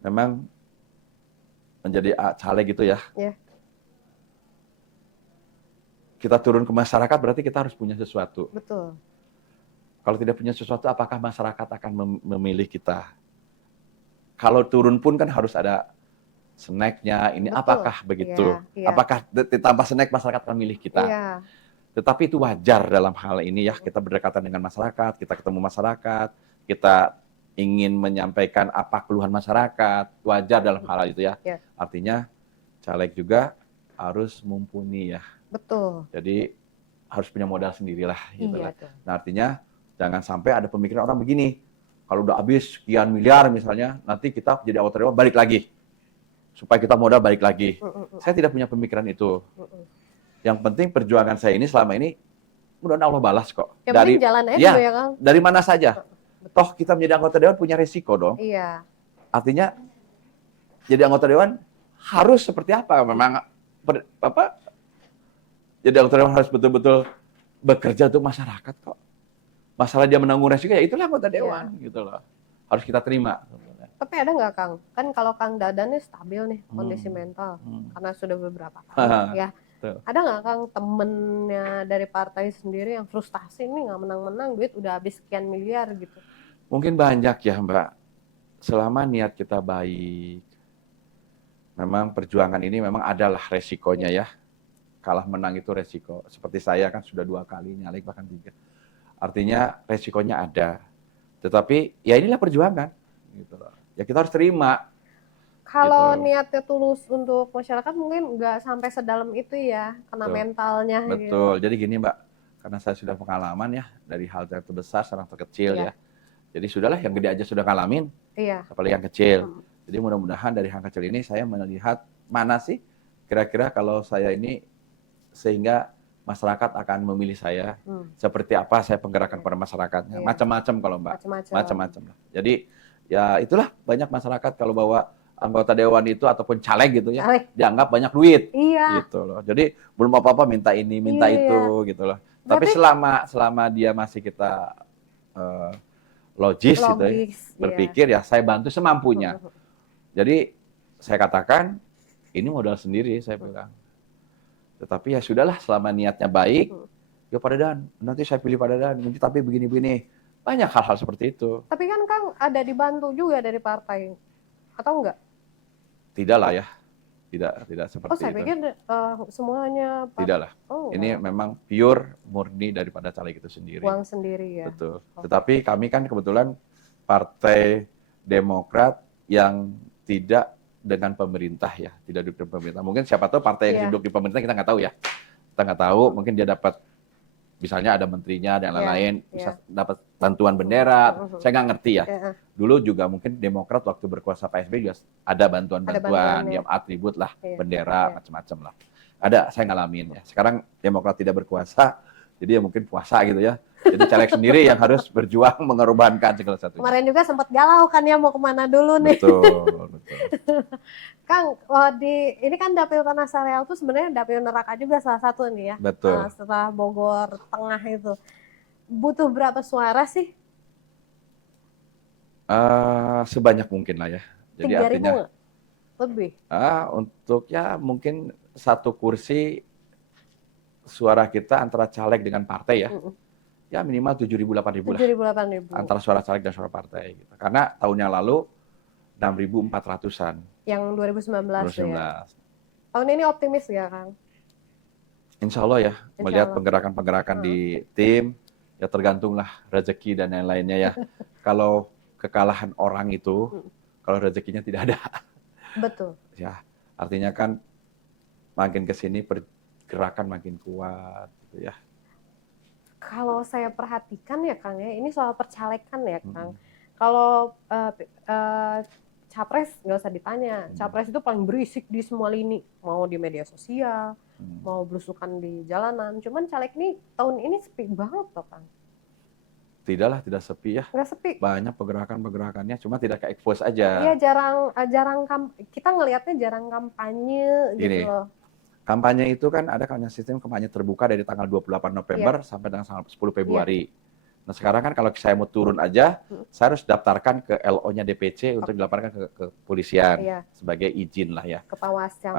memang menjadi caleg gitu ya. Ya. Kita turun ke masyarakat berarti kita harus punya sesuatu. Betul. Kalau tidak punya sesuatu, apakah masyarakat akan memilih kita? Kalau turun pun kan harus ada snack-nya. Ini Betul. apakah begitu? Iya. Apakah ditambah snack masyarakat akan milih kita? Iya. Tetapi itu wajar dalam hal ini ya, kita berdekatan dengan masyarakat, kita ketemu masyarakat, kita ingin menyampaikan apa keluhan masyarakat, wajar dalam hal itu ya. Ya. Artinya caleg juga harus mumpuni ya. Betul. Jadi harus punya modal sendirilah gitu Iya lah. tuh. Nah, artinya jangan sampai ada pemikiran orang begini, kalau udah habis sekian miliar misalnya, nanti kita jadi anggota dewan balik lagi. Supaya kita modal balik lagi. Saya tidak punya pemikiran itu. Yang penting perjuangan saya ini selama ini mudah-mudahan Allah balas kok. Yang Dari penting jalan aja ya, ya, Kang. dari mana saja. Toh kita menjadi anggota dewan punya resiko dong. Iya. Artinya jadi anggota dewan harus seperti apa? Memang jadi anggota dewan harus betul-betul bekerja untuk masyarakat kok. Masalah dia menanggung resiko ya itulah anggota dewan gitu loh. Harus kita terima. Tapi ada nggak, Kang? Kan kalau Kang Dadan nih stabil nih kondisi mental karena sudah beberapa kali ya. Betul. Ada nggak, Kang, temennya dari partai sendiri yang frustasi nih nggak menang-menang, duit udah habis sekian miliar gitu? Mungkin banyak ya Mbak. Selama niat kita baik, memang perjuangan ini memang adalah resikonya ya. Kalah menang itu resiko. Seperti saya kan sudah 2 kali nyalek bahkan 3. Artinya resikonya ada. Tetapi ya inilah perjuangan. Gitu loh. Ya kita harus terima. Kalau Gitu. niatnya tulus untuk masyarakat mungkin nggak sampai sedalam itu ya, kena Betul. mentalnya. Gitu. Betul. Jadi gini Mbak, karena saya sudah pengalaman ya dari hal yang terbesar sampai terkecil Iya. ya. Jadi sudahlah yang gede aja sudah ngalamin, Iya. apalagi yang kecil. Jadi mudah-mudahan dari hal kecil ini saya melihat mana sih kira-kira kalau saya ini sehingga masyarakat akan memilih saya seperti apa saya penggerakkan pada masyarakatnya. Iya. Macam-macam kalau Mbak. Macam-macam. Macam-macam lah. Jadi ya itulah banyak masyarakat kalau bawa anggota dewan itu ataupun caleg gitu ya, Caleg. dianggap banyak duit. Iya. Gitu loh. Jadi belum apa-apa minta ini, minta Iya. itu gitu loh. Tapi Berarti- selama dia masih kita logis gitu ya, Logis, berpikir ya saya bantu semampunya. Jadi saya katakan ini modal sendiri saya bilang. Tetapi ya sudahlah selama niatnya baik, ya Pak Dadan, nanti saya pilih Pak Dadan, nanti tapi begini-begini. Banyak hal-hal seperti itu. Tapi kan Kang ada dibantu juga dari partai, atau enggak? Tidak lah ya. Tidak Oh, seperti saya itu. pikir semuanya Tidak lah. Oh, Ini memang pure murni daripada caleg itu sendiri. uang sendiri ya. Betul. Oke. Tetapi kami kan kebetulan Partai Demokrat yang tidak dengan pemerintah ya, tidak duduk di pemerintah. Mungkin siapa tahu partai yang duduk di pemerintah kita nggak tahu ya. Kita nggak tahu, mungkin dia dapat misalnya ada menterinya dan lain-lain, bisa dapat bantuan bendera. Saya nggak ngerti ya. Dulu juga mungkin Demokrat waktu berkuasa Pak SBY juga ada bantuan-bantuan, ya atribut lah, bendera, macam-macam lah. Ada, saya ngalamin ya. Sekarang Demokrat tidak berkuasa, jadi ya mungkin puasa gitu ya. Jadi caleg sendiri yang harus berjuang mengorbankan segala sesuatu. Kemarin juga sempat galau kan ya mau kemana dulu nih. Betul. Kang, ini kan Dapil Tanah Sareal itu sebenarnya Dapil Neraka juga salah satu nih ya. Betul. Setelah Bogor Tengah itu. Butuh berapa suara sih? Sebanyak mungkin lah ya. Jadi 3.000 artinya lebih. Untuk ya mungkin satu kursi suara kita antara caleg dengan partai ya. Ya minimal 7.000 8.000 lah. 7.000 8.000. Antara suara caleg dan suara partai gitu. Karena tahun yang lalu 6.400-an. Yang 2019 ya. Tahun ini optimis nggak, Kang? Insya Allah ya, melihat penggerakan-penggerakan di tim, ya tergantunglah rezeki dan lain-lainnya ya. Kalau kekalahan orang itu, kalau rezekinya tidak ada. Betul. Ya, artinya kan makin ke sini pergerakan makin kuat gitu ya. Kalau saya perhatikan ya Kang ya, ini soal percalekan ya Kang. Kalau Capres nggak usah ditanya, Capres itu paling berisik di semua lini, mau di media sosial, mau belusukan di jalanan. Cuman caleg ini tahun ini sepi banget loh Kang. Tidak sepi ya. Nggak sepi. Banyak pergerakan-pergerakannya, cuma tidak ke-expose aja. Iya kita ngelihatnya jarang kampanye gitu loh. Kampanye itu kan ada sistem kampanye terbuka dari tanggal 28 November sampai tanggal 10 Februari. Nah sekarang kan kalau saya mau turun aja, saya harus daftarkan ke LO-nya DPC untuk dilaporkan ke kepolisian sebagai izin lah ya. Ke Pawascam.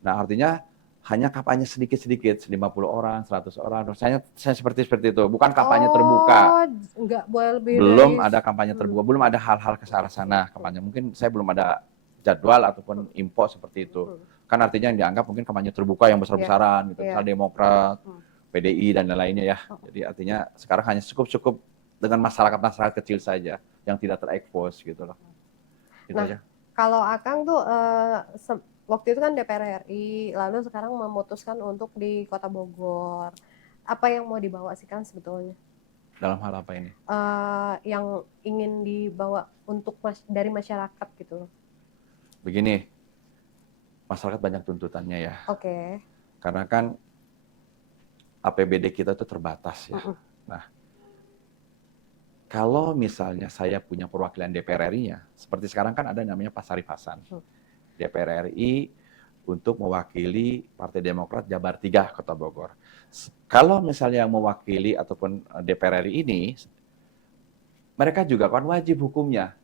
Nah artinya hanya kampanye sedikit-sedikit, 50 orang, 100 orang. Saya seperti itu, bukan kampanye terbuka. Enggak boleh lebih belum ada kampanye terbuka, belum ada hal-hal ke arah sana kampanye. Mungkin saya belum ada jadwal ataupun info seperti itu. Kan artinya yang dianggap mungkin kampanye terbuka yang besar-besaran gitu, misalnya Demokrat, PDI dan lain-lainnya ya. Jadi artinya sekarang hanya cukup dengan masyarakat kecil saja yang tidak terekspos gitu loh. Gitu nah, aja. Kalau Akang tuh waktu itu kan DPR RI, lalu sekarang memutuskan untuk di Kota Bogor. Apa yang mau dibawa sih Kang sebetulnya? Dalam hal apa ini? Yang ingin dibawa untuk dari masyarakat gitu loh. Begini, masyarakat banyak tuntutannya ya. Oke. Karena kan APBD kita itu terbatas ya. Nah, kalau misalnya saya punya perwakilan DPR RI-nya, seperti sekarang kan ada namanya Pak Sarif Hasan. DPR RI untuk mewakili Partai Demokrat Jabar 3 Kota Bogor. Kalau misalnya yang mewakili ataupun DPR RI ini, mereka juga kan wajib hukumnya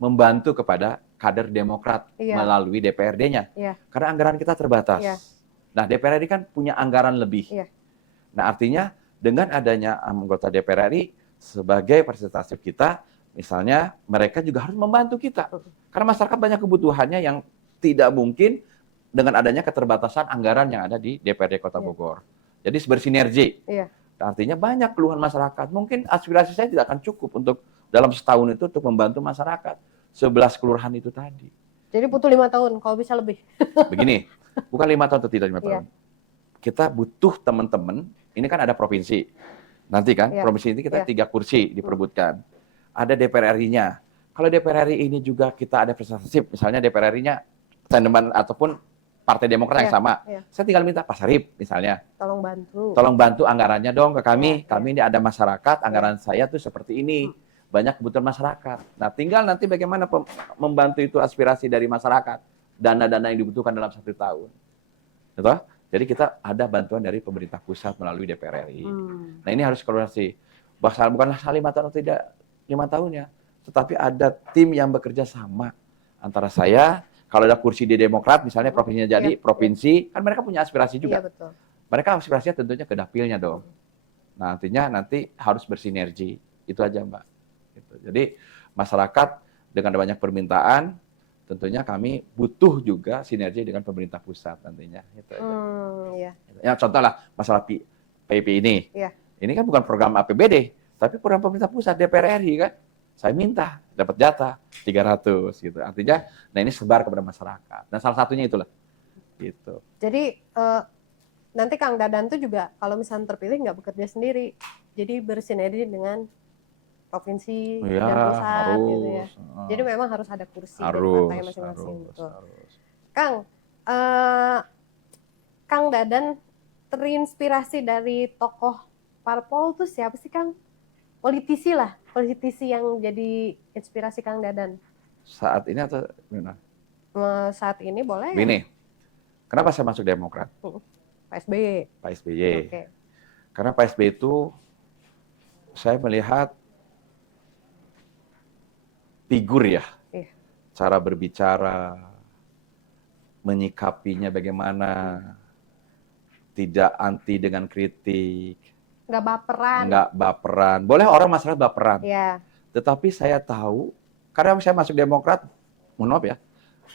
membantu kepada kader Demokrat melalui DPRD-nya. Karena anggaran kita terbatas. Nah, DPR RI kan punya anggaran lebih. Nah, artinya dengan adanya anggota DPR RI sebagai representatif kita, misalnya mereka juga harus membantu kita. Karena masyarakat banyak kebutuhannya yang tidak mungkin dengan adanya keterbatasan anggaran yang ada di DPRD Kota Bogor. Jadi bersinergi. Artinya banyak keluhan masyarakat. Mungkin aspirasi saya tidak akan cukup untuk dalam setahun itu untuk membantu masyarakat. 11 kelurahan itu tadi. Jadi butuh 5 tahun, kalau bisa lebih. Begini, bukan 5 tahun atau tidak 5 tahun. Kita butuh teman-teman, ini kan ada provinsi. Nanti kan, provinsi ini kita 3 kursi diperebutkan. Ada DPR RI-nya. Kalau DPR RI ini juga kita ada representatif, misalnya DPR RI-nya teman ataupun Partai Demokrat yang sama. Saya tinggal minta Pak Sarip misalnya. Tolong bantu anggarannya dong ke kami. Kami ini ada masyarakat, anggaran saya tuh seperti ini. Banyak kebutuhan masyarakat. Nah, tinggal nanti bagaimana membantu itu aspirasi dari masyarakat. Dana-dana yang dibutuhkan dalam 1 tahun. Gitu? Jadi kita ada bantuan dari pemerintah pusat melalui DPR RI. Nah, ini harus koordinasi. Bukanlah 5 tahun atau tidak 5 tahun ya. Tetapi ada tim yang bekerja sama. Antara saya, kalau ada kursi di Demokrat, misalnya provinsinya jadi provinsi, kan mereka punya aspirasi juga. Betul. Mereka aspirasinya tentunya ke dapilnya dong. Nah, artinya nanti harus bersinergi. Itu aja, Mbak. Gitu. Jadi masyarakat dengan banyak permintaan, tentunya kami butuh juga sinergi dengan pemerintah pusat nantinya. Gitu aja. Ya, contoh lah masalah PIP ini. Ini kan bukan program APBD, tapi program pemerintah pusat DPR RI kan. saya minta dapat jatah 300 gitu. Artinya, nah ini sebar kepada masyarakat. Dan salah satunya itulah. Gitu. Jadi nanti Kang Dadan tuh juga kalau misalnya terpilih nggak bekerja sendiri, jadi bersinergi dengan provinsi Ya, dan pusat gitu ya. harus. Jadi memang harus ada kursi dari Harus, partai masing-masing. harus, Betul. harus. Kang, Kang Dadan terinspirasi dari tokoh parpol tuh siapa sih Kang? Politisi lah, politisi yang jadi inspirasi Kang Dadan. Saat ini atau gimana? Saat ini boleh ya? Begini, kenapa saya masuk Demokrat? Pak SBY. Pak SBY. Oke. Karena Pak SBY itu saya melihat figur ya, Iya. cara berbicara, menyikapinya bagaimana, tidak anti dengan kritik, Nggak baperan. nggak baperan. Boleh orang masalah baperan, Ya. tetapi saya tahu, karena saya masuk Demokrat, mohon maaf ya,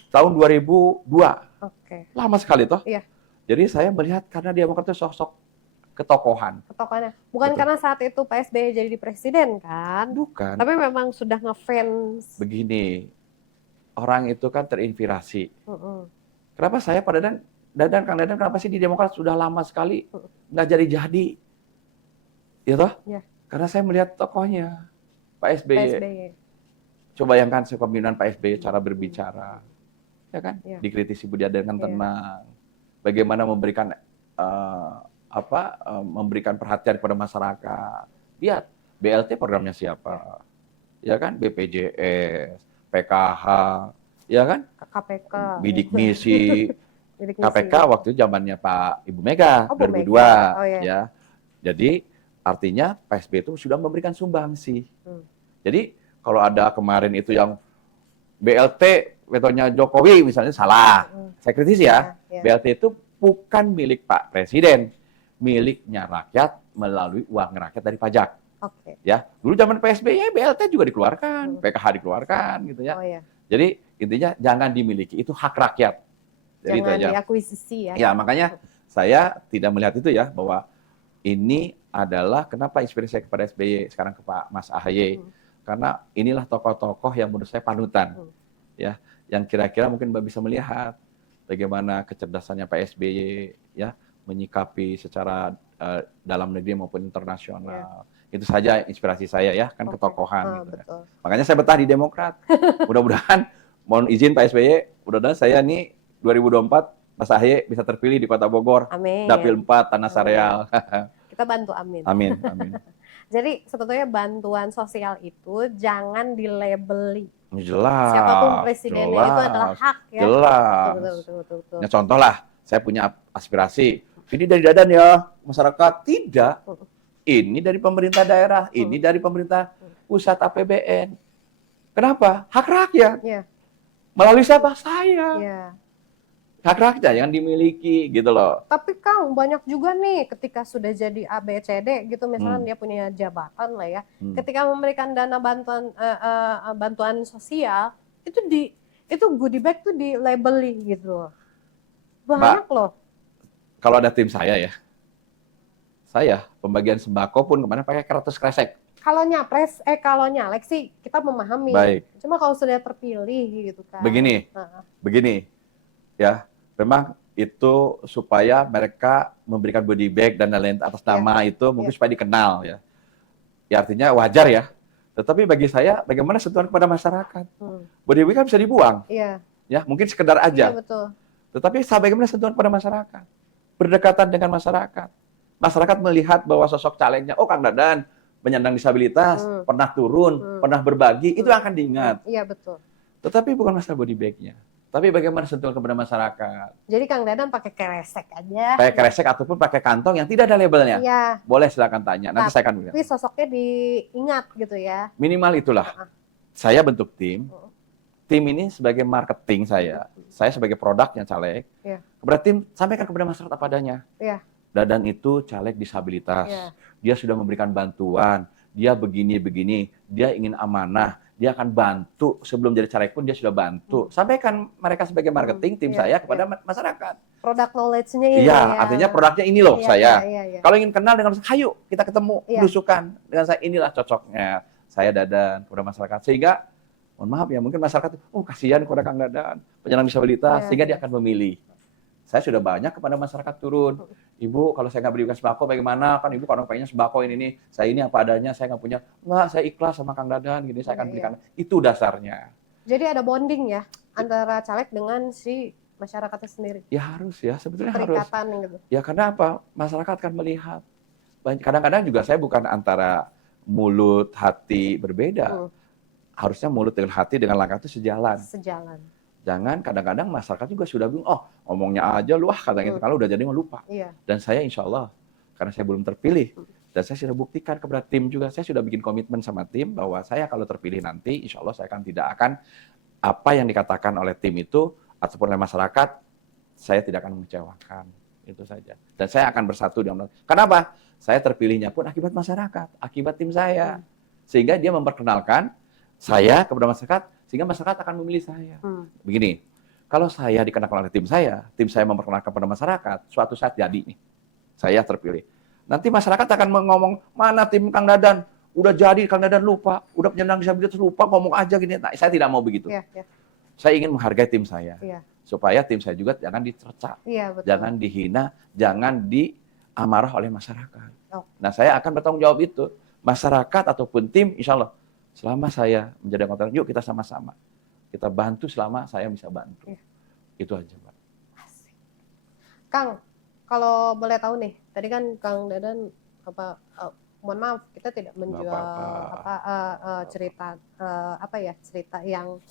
tahun 2002, Oke. lama sekali toh. Iya. Jadi saya melihat karena Demokrat itu sosok ketokohan. Ketokohannya. Bukan Betul. karena saat itu Pak SBY jadi presiden kan? Bukan. Tapi memang sudah ngefans. Begini, orang itu kan terinspirasi. Mm-mm. Kenapa saya pada Kang Dadan kenapa sih di Demokrat sudah lama sekali nggak jadi-jadi? Ya toh? Ya. Karena saya melihat tokohnya, Pak Pak SBY. SBY. Coba bayangkan kepemimpinan Pak SBY, cara berbicara. Ya kan? Ya. Dikritisi Budi dengan Ya. tenang. Bagaimana memberikan memberikan perhatian kepada masyarakat. Lihat, BLT programnya siapa? Ya kan? BPJS, PKH, ya kan? KPK. Bidik misi, Bidik misi. KPK waktu itu zamannya Pak Ibu Mega, Oh, Bu 2002. Mega. Oh, iya. Ya. Jadi artinya Pak SBY itu sudah memberikan sumbangsi. Jadi kalau ada kemarin itu yang BLT vetonya Jokowi misalnya salah. Saya kritisi ya. Ya. BLT itu bukan milik Pak Presiden, miliknya rakyat melalui uang rakyat dari pajak. Oke. Ya, dulu zaman PSBY BLT juga dikeluarkan, PKH dikeluarkan gitu ya. Oh ya. Jadi intinya jangan dimiliki, itu hak rakyat. Jadi itu Jangan aja. diakuisisi ya. Ya, makanya saya tidak melihat itu ya, bahwa ini adalah kenapa inspirasi saya kepada SBY, sekarang ke Pak Mas AHY. Karena inilah tokoh-tokoh yang menurut saya panutan. Ya, yang kira-kira mungkin Mbak bisa melihat bagaimana kecerdasannya Pak SBY ya, menyikapi secara dalam negeri maupun internasional. Itu saja inspirasi saya ya, kan ketokohan gitu. Betul. Makanya saya betah di Demokrat. Mudah-mudahan, mohon izin Pak SBY, mudah-mudahan saya nih 2024 Mas AHY bisa terpilih di Kota Bogor. Amin. Dapil 4 Tanah Sareal. Kita bantu amin. Amin, amin. Jadi sebetulnya bantuan sosial itu jangan dilabeli. Jelas. Siapapun presidennya jelas, itu adalah hak ya. Jelas. Betul. Nah, contoh lah, saya punya aspirasi. Ini dari Dadan ya, masyarakat. Tidak. Ini dari pemerintah daerah, ini dari pemerintah pusat APBN. Kenapa? Hak rakyat. Ya. Melalui siapa? Saya. Ya. Hak rakyat yang dimiliki gitu loh. Tapi Kang, banyak juga nih ketika sudah jadi ABCD gitu, misalnya dia punya jabatan lah ya. Ketika memberikan dana bantuan bantuan sosial, itu goodie bag tuh di labeli gitu loh. Banyak loh. Kalau ada tim saya pembagian sembako pun kemana pakai kertas kresek. Kalau nyapres, kalau nyalek sih kita memahami. Baik. Cuma kalau sudah terpilih gitu kan. Begini, ya, memang itu supaya mereka memberikan body bag dan lain-lain atas nama itu mungkin supaya dikenal ya. Ya artinya wajar ya. Tetapi bagi saya, bagaimana sentuhan kepada masyarakat? Body bag kan bisa dibuang. Iya. Ya, mungkin sekedar aja. Iya, betul. Tetapi bagaimana sentuhan kepada masyarakat? Berdekatan dengan masyarakat. Masyarakat melihat bahwa sosok calegnya, oh Kang Dadan, penyandang disabilitas, pernah turun, pernah berbagi, itu akan diingat. Iya, betul. Tetapi bukan masalah body bag-nya. Tapi bagaimana sentuhan kepada masyarakat. Jadi Kang Dadan pakai kresek aja. Pakai kresek ataupun pakai kantong yang tidak ada labelnya. Iya. Boleh silakan tanya, nanti saya akan bilang. Tapi sosoknya diingat gitu ya. Minimal itulah. Saya bentuk tim. Tim ini sebagai marketing saya sebagai produknya caleg. Kepada tim, sampaikan kepada masyarakat apa adanya. Dadan itu caleg disabilitas. Dia sudah memberikan bantuan. Dia begini-begini. Dia ingin amanah. Dia akan bantu. Sebelum jadi caleg pun dia sudah bantu. Sampaikan mereka sebagai marketing tim saya kepada masyarakat. Produk knowledge-nya ini. Iya, artinya produknya ini loh saya. Iya. Kalau ingin kenal dengan saya, ayo kita ketemu, belusukan dengan saya, inilah cocoknya. saya Dadan kepada masyarakat. Sehingga, mohon maaf ya, mungkin masyarakat, oh kasihan kepada Kang Dadan, penyandang disabilitas, sehingga dia akan memilih. Saya sudah banyak kepada masyarakat turun. Ibu, kalau saya nggak berikan sembako bagaimana? Kan ibu kalau pengennya sembako ini, saya ini apa adanya, saya nggak punya. Enggak, saya ikhlas sama Kang Dadan, gini saya akan berikan. Itu dasarnya. Jadi ada bonding ya antara caleg dengan si masyarakatnya sendiri. Ya harus ya, sebetulnya harus. Perikatan gitu. Ya karena apa? Masyarakat kan melihat. Kadang-kadang juga saya bukan antara mulut, hati berbeda. Harusnya mulut dengan hati dengan langkah itu sejalan. Sejalan. Jangan kadang-kadang masyarakat juga sudah bingung, oh ngomongnya aja lu kata gitu, kalau udah jadi mah lupa. Iya. Dan saya insya Allah, karena saya belum terpilih, dan saya sudah buktikan kepada tim juga, saya sudah bikin komitmen sama tim bahwa saya kalau terpilih nanti, insya Allah saya tidak akan apa yang dikatakan oleh tim itu ataupun oleh masyarakat, saya tidak akan mengecewakan. Itu saja. Dan saya akan bersatu dengan. Kenapa? Saya terpilihnya pun akibat masyarakat, akibat tim saya. Sehingga dia memperkenalkan saya kepada masyarakat, sehingga masyarakat akan memilih saya. Begini, kalau saya dikenalkan oleh tim saya memperkenalkan kepada masyarakat, suatu saat jadi nih, saya terpilih. Nanti masyarakat akan ngomong, mana tim Kang Dadan? Udah jadi, Kang Dadan lupa. Udah penyandang disabilitas lupa, ngomong aja gini. Nah, saya tidak mau begitu. Saya ingin menghargai tim saya. Supaya tim saya juga jangan dicerca, jangan dihina, jangan diamarah oleh masyarakat. Nah, saya akan bertanggung jawab itu. Masyarakat ataupun tim, insya Allah, selama saya menjadi anggota, yuk kita sama-sama. Kita bantu selama saya bisa bantu. Itu aja, Mbak. Asik. Kang, kalau boleh tahu nih, tadi kan Kang Dadan mohon maaf kita tidak menjual cerita cerita yang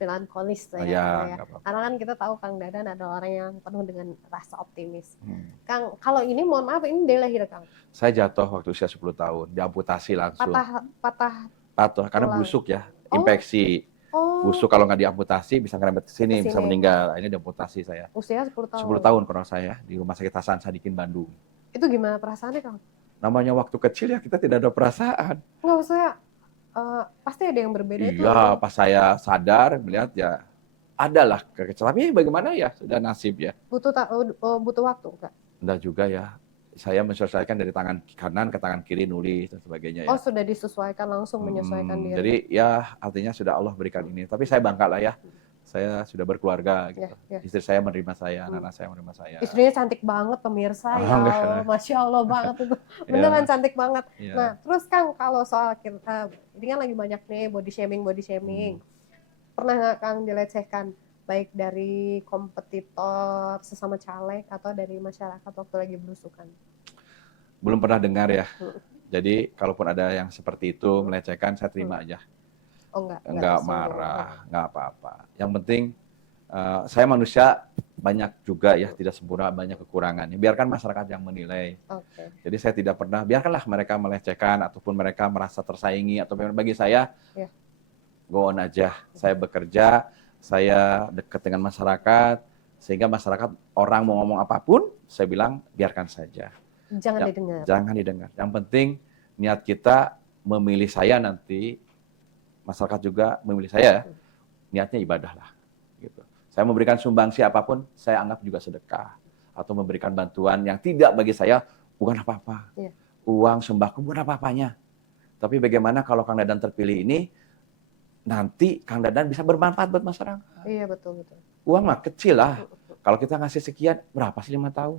melankolis ya. Karena kan kita tahu Kang Dadan adalah orang yang penuh dengan rasa optimis. Kang, kalau ini mohon maaf ini dari lahir Kang. Saya jatuh waktu usia 10 tahun, diamputasi langsung. Patah karena busuk ya, infeksi. Busuk kalau nggak diamputasi bisa ngerembet ke sini, bisa meninggal. Ini diamputasi saya. Usia 10 tahun. 10 tahun pernah saya di Rumah Sakit Hasan Sadikin Bandung. Itu gimana perasaannya, Kang? Namanya waktu kecil ya kita tidak ada perasaan. Nggak usah, pasti ada yang berbeda itu. Iya, pas saya sadar melihat ya adalah kekecewaan. Tapi bagaimana ya, sudah nasib ya. Butuh waktu, Kak? Enggak juga ya. Saya menyesuaikan dari tangan kanan ke tangan kiri nulis dan sebagainya ya. Oh, sudah disesuaikan langsung menyesuaikan diri. Jadi ya artinya sudah Allah berikan ini. Tapi saya bangga lah ya. Saya sudah berkeluarga gitu. Istri saya menerima saya, anak-anak saya menerima saya. Istrinya cantik banget pemirsa ya. Masya Allah banget itu. Beneran cantik banget. Nah, terus Kang kalau soal ini kan lagi banyak nih body shaming. Pernah nggak Kang dilecehkan baik dari kompetitor sesama caleg atau dari masyarakat waktu lagi belusukan? Belum pernah dengar ya. Jadi kalaupun ada yang seperti itu melecehkan, saya terima aja. Oh, enggak marah, enggak apa-apa. Yang penting saya manusia banyak juga ya tidak sempurna, banyak kekurangan. Biarkan masyarakat yang menilai. Jadi saya tidak pernah, biarkanlah mereka melecehkan ataupun mereka merasa tersaingi atau bagi saya go on aja. Saya bekerja, saya dekat dengan masyarakat sehingga masyarakat orang mau ngomong apapun, saya bilang biarkan saja. Jangan didengar. Yang penting niat kita memilih saya nanti. Masyarakat juga memilih saya, niatnya ibadah lah. Gitu. Saya memberikan sumbangsi apapun, saya anggap juga sedekah. Atau memberikan bantuan yang tidak bagi saya, bukan apa-apa. Uang, sembako, bukan apa-apanya. Tapi bagaimana kalau Kang Dadan terpilih ini, nanti Kang Dadan bisa bermanfaat buat masyarakat. Iya, betul. Uang mah kecil lah. Kalau kita ngasih sekian, berapa sih 5 tahun?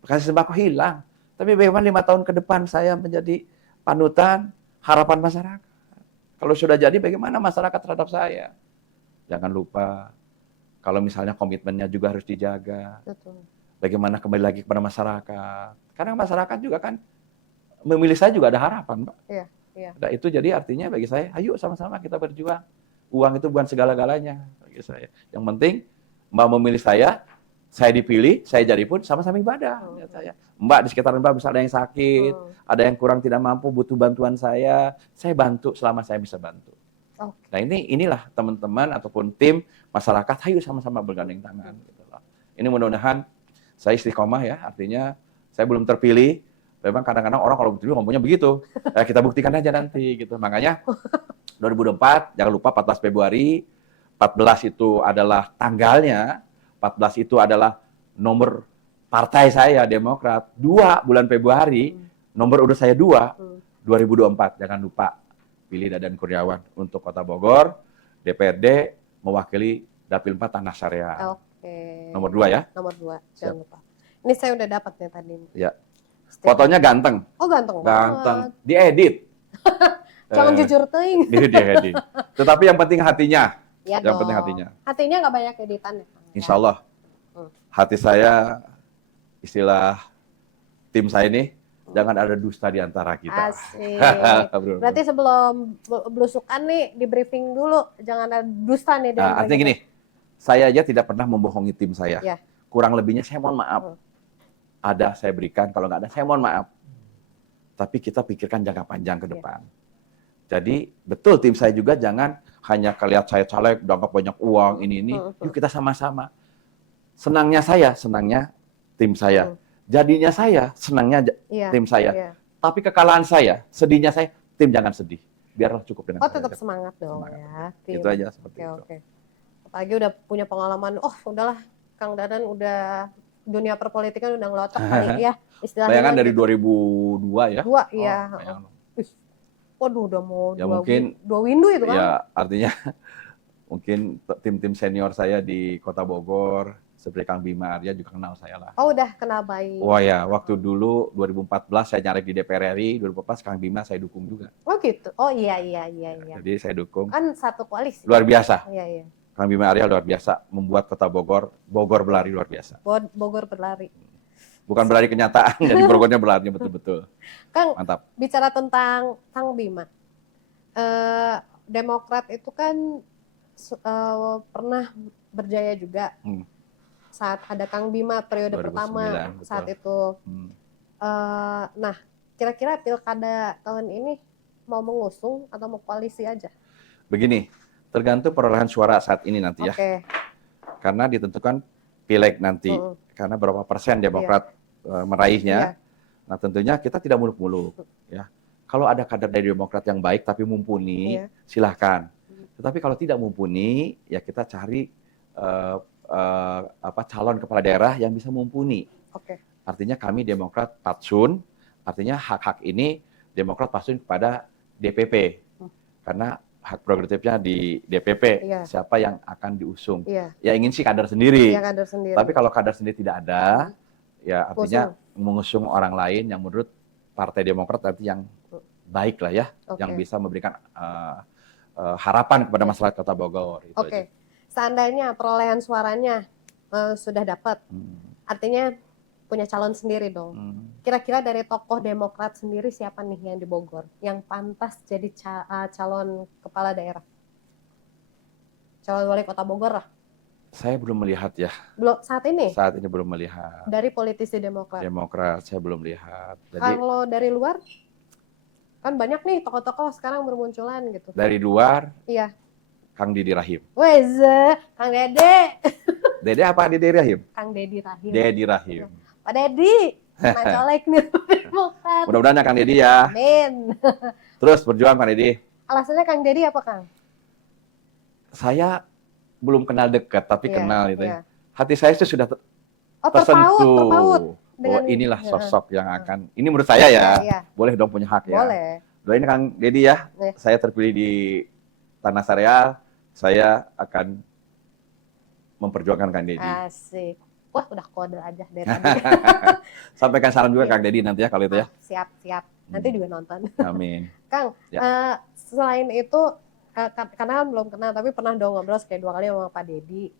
Kasih sembako hilang. Tapi bagaimana 5 tahun ke depan saya menjadi panutan, harapan masyarakat. Kalau sudah jadi bagaimana masyarakat terhadap saya? Jangan lupa, kalau misalnya komitmennya juga harus dijaga. Betul. Bagaimana kembali lagi kepada masyarakat. Karena masyarakat juga kan memilih saya juga ada harapan, Pak. Iya. Nah, itu jadi artinya bagi saya, ayo sama-sama kita berjuang. Uang itu bukan segala-galanya bagi saya. Yang penting Mbak memilih saya dipilih, saya jadi pun sama-sama ibadah. Mbak di sekitar Mbak bisa ada yang sakit, ada yang kurang tidak mampu, butuh bantuan saya bantu selama saya bisa bantu. Nah inilah teman-teman ataupun tim masyarakat, ayo sama-sama bergandeng tangan. Ini mudah-mudahan saya istiqomah ya, artinya saya belum terpilih. Memang kadang-kadang orang kalau terpilih ngomongnya begitu. Kita buktikan aja nanti gitu. Makanya 2024 jangan lupa 14 Februari, 14 itu adalah tanggalnya. 14 itu adalah nomor partai saya, Demokrat. 2 bulan Februari, nomor urut saya 2, 2024. Jangan lupa pilih Dadan Kurniawan untuk Kota Bogor, DPRD mewakili Dapil 4 Tanah Syariah. Oke. Nomor 2 ya. Nomor 2, jangan lupa. Ini saya udah dapat nih tadi. Ya. Fotonya ganteng. Oh, ganteng Ganteng. banget. Diedit. Jangan jujur teuing. Diedit. Tetapi yang penting hatinya. Ya Yang dong. penting hatinya. Hatinya nggak banyak editan ya, Kang? Insya Allah. Hati saya, istilah tim saya ini, jangan ada dusta di antara kita. Asik. Bro. Berarti sebelum belusukan nih, di briefing dulu. Jangan ada dusta nih. Nah, artinya gini, saya aja tidak pernah membohongi tim saya. Ya. Kurang lebihnya saya mohon maaf. Ada saya berikan, kalau nggak ada saya mohon maaf. Tapi kita pikirkan jangka panjang ke depan. Jadi betul tim saya juga jangan hanya kelihat saya caleg, dapat banyak uang, ini. Yuk kita sama-sama. Senangnya saya, senangnya tim saya. Jadinya saya, senangnya tim saya. Iya. Tapi kekalahan saya, sedihnya saya, tim jangan sedih. Biarlah cukup dengan Oh, saya. tetap semangat dong ya. Tim. Itu aja seperti itu. Oke. Apalagi udah punya pengalaman, udahlah Kang Dadan udah dunia perpolitikan udah ngelotok kali ya. Istilahnya Bayangan dari gitu. 2002 ya? Dua, iya. Bayangan. Waduh, udah mau Ya mungkin, dua window itu kan? ya artinya mungkin tim-tim senior saya di Kota Bogor, seperti Kang Bima Arya juga kenal saya lah. Oh, udah kenal baik. Wah ya, waktu dulu 2014 saya nyalek di DPR RI, 2014 Kang Bima saya dukung juga. Oh gitu. Oh iya. Jadi saya dukung. Kan satu koalisi. Luar biasa. Iya. Kang Bima Arya luar biasa, membuat Kota Bogor berlari luar biasa. Bogor berlari. Bukan berlari kenyataan, jadi Bogornya berlarinya betul-betul. Kang, Mantap. bicara tentang Kang Bima, Demokrat itu kan pernah berjaya juga saat ada Kang Bima periode 2009, pertama betul. saat itu. Nah, kira-kira pilkada tahun ini mau mengusung atau mau koalisi aja? Begini, tergantung perolehan suara saat ini nanti ya. Oke. Karena ditentukan pileg nanti. Karena berapa persen Demokrat meraihnya. Nah tentunya kita tidak muluk-muluk. Ya. Kalau ada kader dari Demokrat yang baik tapi mumpuni, silahkan. Tetapi kalau tidak mumpuni, ya kita cari calon kepala daerah yang bisa mumpuni. Oke. Artinya kami Demokrat patsun, artinya hak-hak ini Demokrat patsun kepada DPP. Karena hak prerogatifnya di DPP, siapa yang akan diusung. Ya ingin sih kader sendiri. Iya, kader sendiri. Tapi kalau kader sendiri tidak ada, ya artinya mengusung orang lain yang menurut Partai Demokrat nanti yang baik lah ya, yang bisa memberikan harapan kepada masyarakat Kota Bogor. Oke. Seandainya perolehan suaranya sudah dapat, artinya punya calon sendiri dong. Kira-kira dari tokoh Demokrat sendiri siapa nih yang di Bogor yang pantas jadi calon kepala daerah? Calon wali kota Bogor lah. Saya belum melihat ya. Belum saat ini? Saat ini belum melihat. Dari politisi Demokrat. Demokrat saya belum lihat. Jadi, kalau dari luar kan banyak nih tokoh-tokoh sekarang bermunculan gitu. Dari luar? Iya. Kang Didi Rahim. Weze, Kang Dede. Dede apa Didi Rahim? Kang Dedi Rahim. Dedi Rahim. Pak Dedi, nah colek nih Demokrat. Mudah-mudahan ya Kang Dedi ya. Amin. Terus berjuang Kang Dedi. Alasannya Kang Dedi apa Kang? Saya belum kenal dekat, tapi kenal itu. Iya. Hati saya itu sudah terpaut. Oh inilah sosok yang akan, ini menurut saya ya. Iya. Boleh dong punya hak ya. Boleh. Doain Kang Dedi ya. Saya terpilih di Tanah Syariah, saya akan memperjuangkan Kang Dedi. Asik. Wah, udah kode aja dari tadi. Sampaikan salam juga Kang Dedi nanti ya kalau itu ya. Siap. Nanti juga nonton. Amin. Kang, selain itu, karena kan belum kenal, tapi pernah dong ngobrol sekali 2 kali sama Pak Dedi.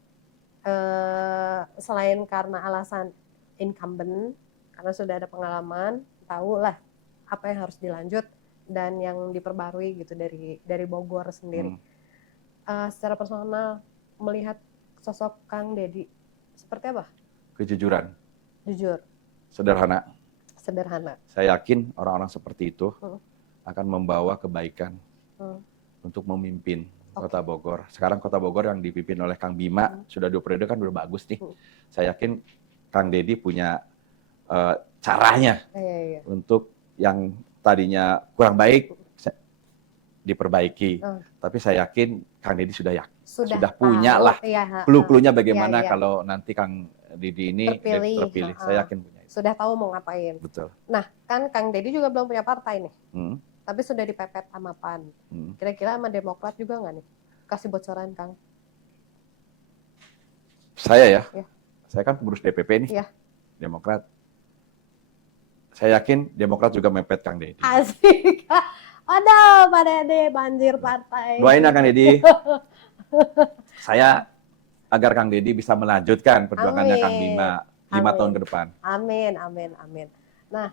Selain karena alasan incumbent, karena sudah ada pengalaman, tahu lah apa yang harus dilanjut dan yang diperbarui gitu dari Bogor sendiri. Secara personal, melihat sosok Kang Dedi, seperti apa? Kejujuran. Jujur. Sederhana. Saya yakin orang-orang seperti itu akan membawa kebaikan untuk memimpin Kota Bogor. Sekarang Kota Bogor yang dipimpin oleh Kang Bima sudah 2 periode kan udah bagus nih. Saya yakin Kang Dedi punya caranya untuk yang tadinya kurang baik diperbaiki. Tapi saya yakin Kang Dedi sudah punya lah clue-cluenya bagaimana kalau nanti Kang Dedi ini terpilih. Saya yakin punya itu. Sudah tahu mau ngapain. Betul. Nah, kan Kang Dedi juga belum punya partai nih. tapi sudah dipepet sama PAN. Kira-kira sama Demokrat juga nggak nih? Kasih bocoran, Kang. Saya ya, Ya. saya kan pengurus DPP nih, Ya. Demokrat. Saya yakin Demokrat juga mepet Kang Deddy. Asik. Aduh, Pak Dede, banjir partai. Doain ya Kang Deddy. Saya agar Kang Deddy bisa melanjutkan perjuangannya Kang Bima 5 tahun ke depan. Amin, amin, amin. Nah,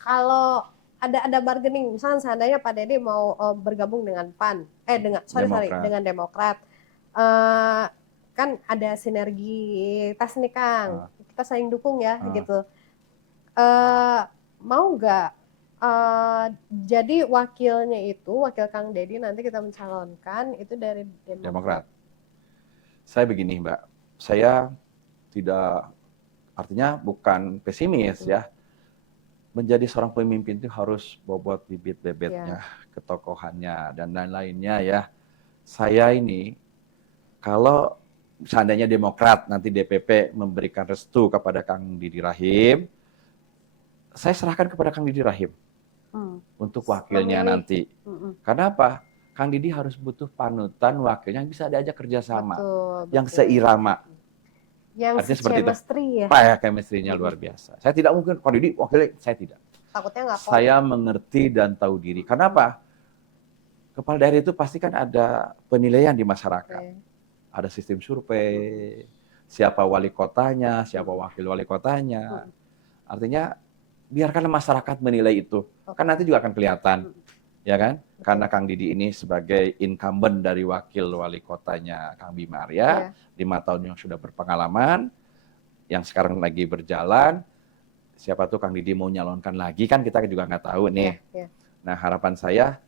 kalau ada bargaining, misalnya seandainya Pak Deddy mau bergabung dengan PAN, dengan Demokrat, kan ada sinergitas nih Kang, kita saling dukung ya gitu. Mau nggak jadi wakil Kang Deddy nanti kita mencalonkan itu dari Demokrat? Saya begini Mbak, saya tidak, artinya bukan pesimis ya. Menjadi seorang pemimpin itu harus bobot bibit-bebetnya, ketokohannya, dan lain-lainnya ya. Saya ini, kalau seandainya Demokrat nanti DPP memberikan restu kepada Kang Didi Rahim, saya serahkan kepada Kang Didi Rahim untuk wakilnya nanti. Karena apa? Kang Didi harus butuh panutan wakilnya yang bisa diajak kerjasama, yang seirama. Yang chemistry ya? Pak, chemistry-nya luar biasa. Saya tidak mungkin, Kang Didi wakilnya, saya tidak. Takutnya nggak pol. Saya mengerti dan tahu diri. Kenapa? Kepala daerah itu pasti kan ada penilaian di masyarakat. Ada sistem survei, siapa wali kotanya, siapa wakil wali kotanya. Artinya, biarkanlah masyarakat menilai itu. Kan nanti juga akan kelihatan. Ya kan? Karena Kang Didi ini sebagai incumbent dari wakil wali kotanya Kang Bima Arya, 5 tahun yang sudah berpengalaman, yang sekarang lagi berjalan, siapa tuh Kang Didi mau nyalonkan lagi, kan kita juga nggak tahu nih. Nah harapan saya,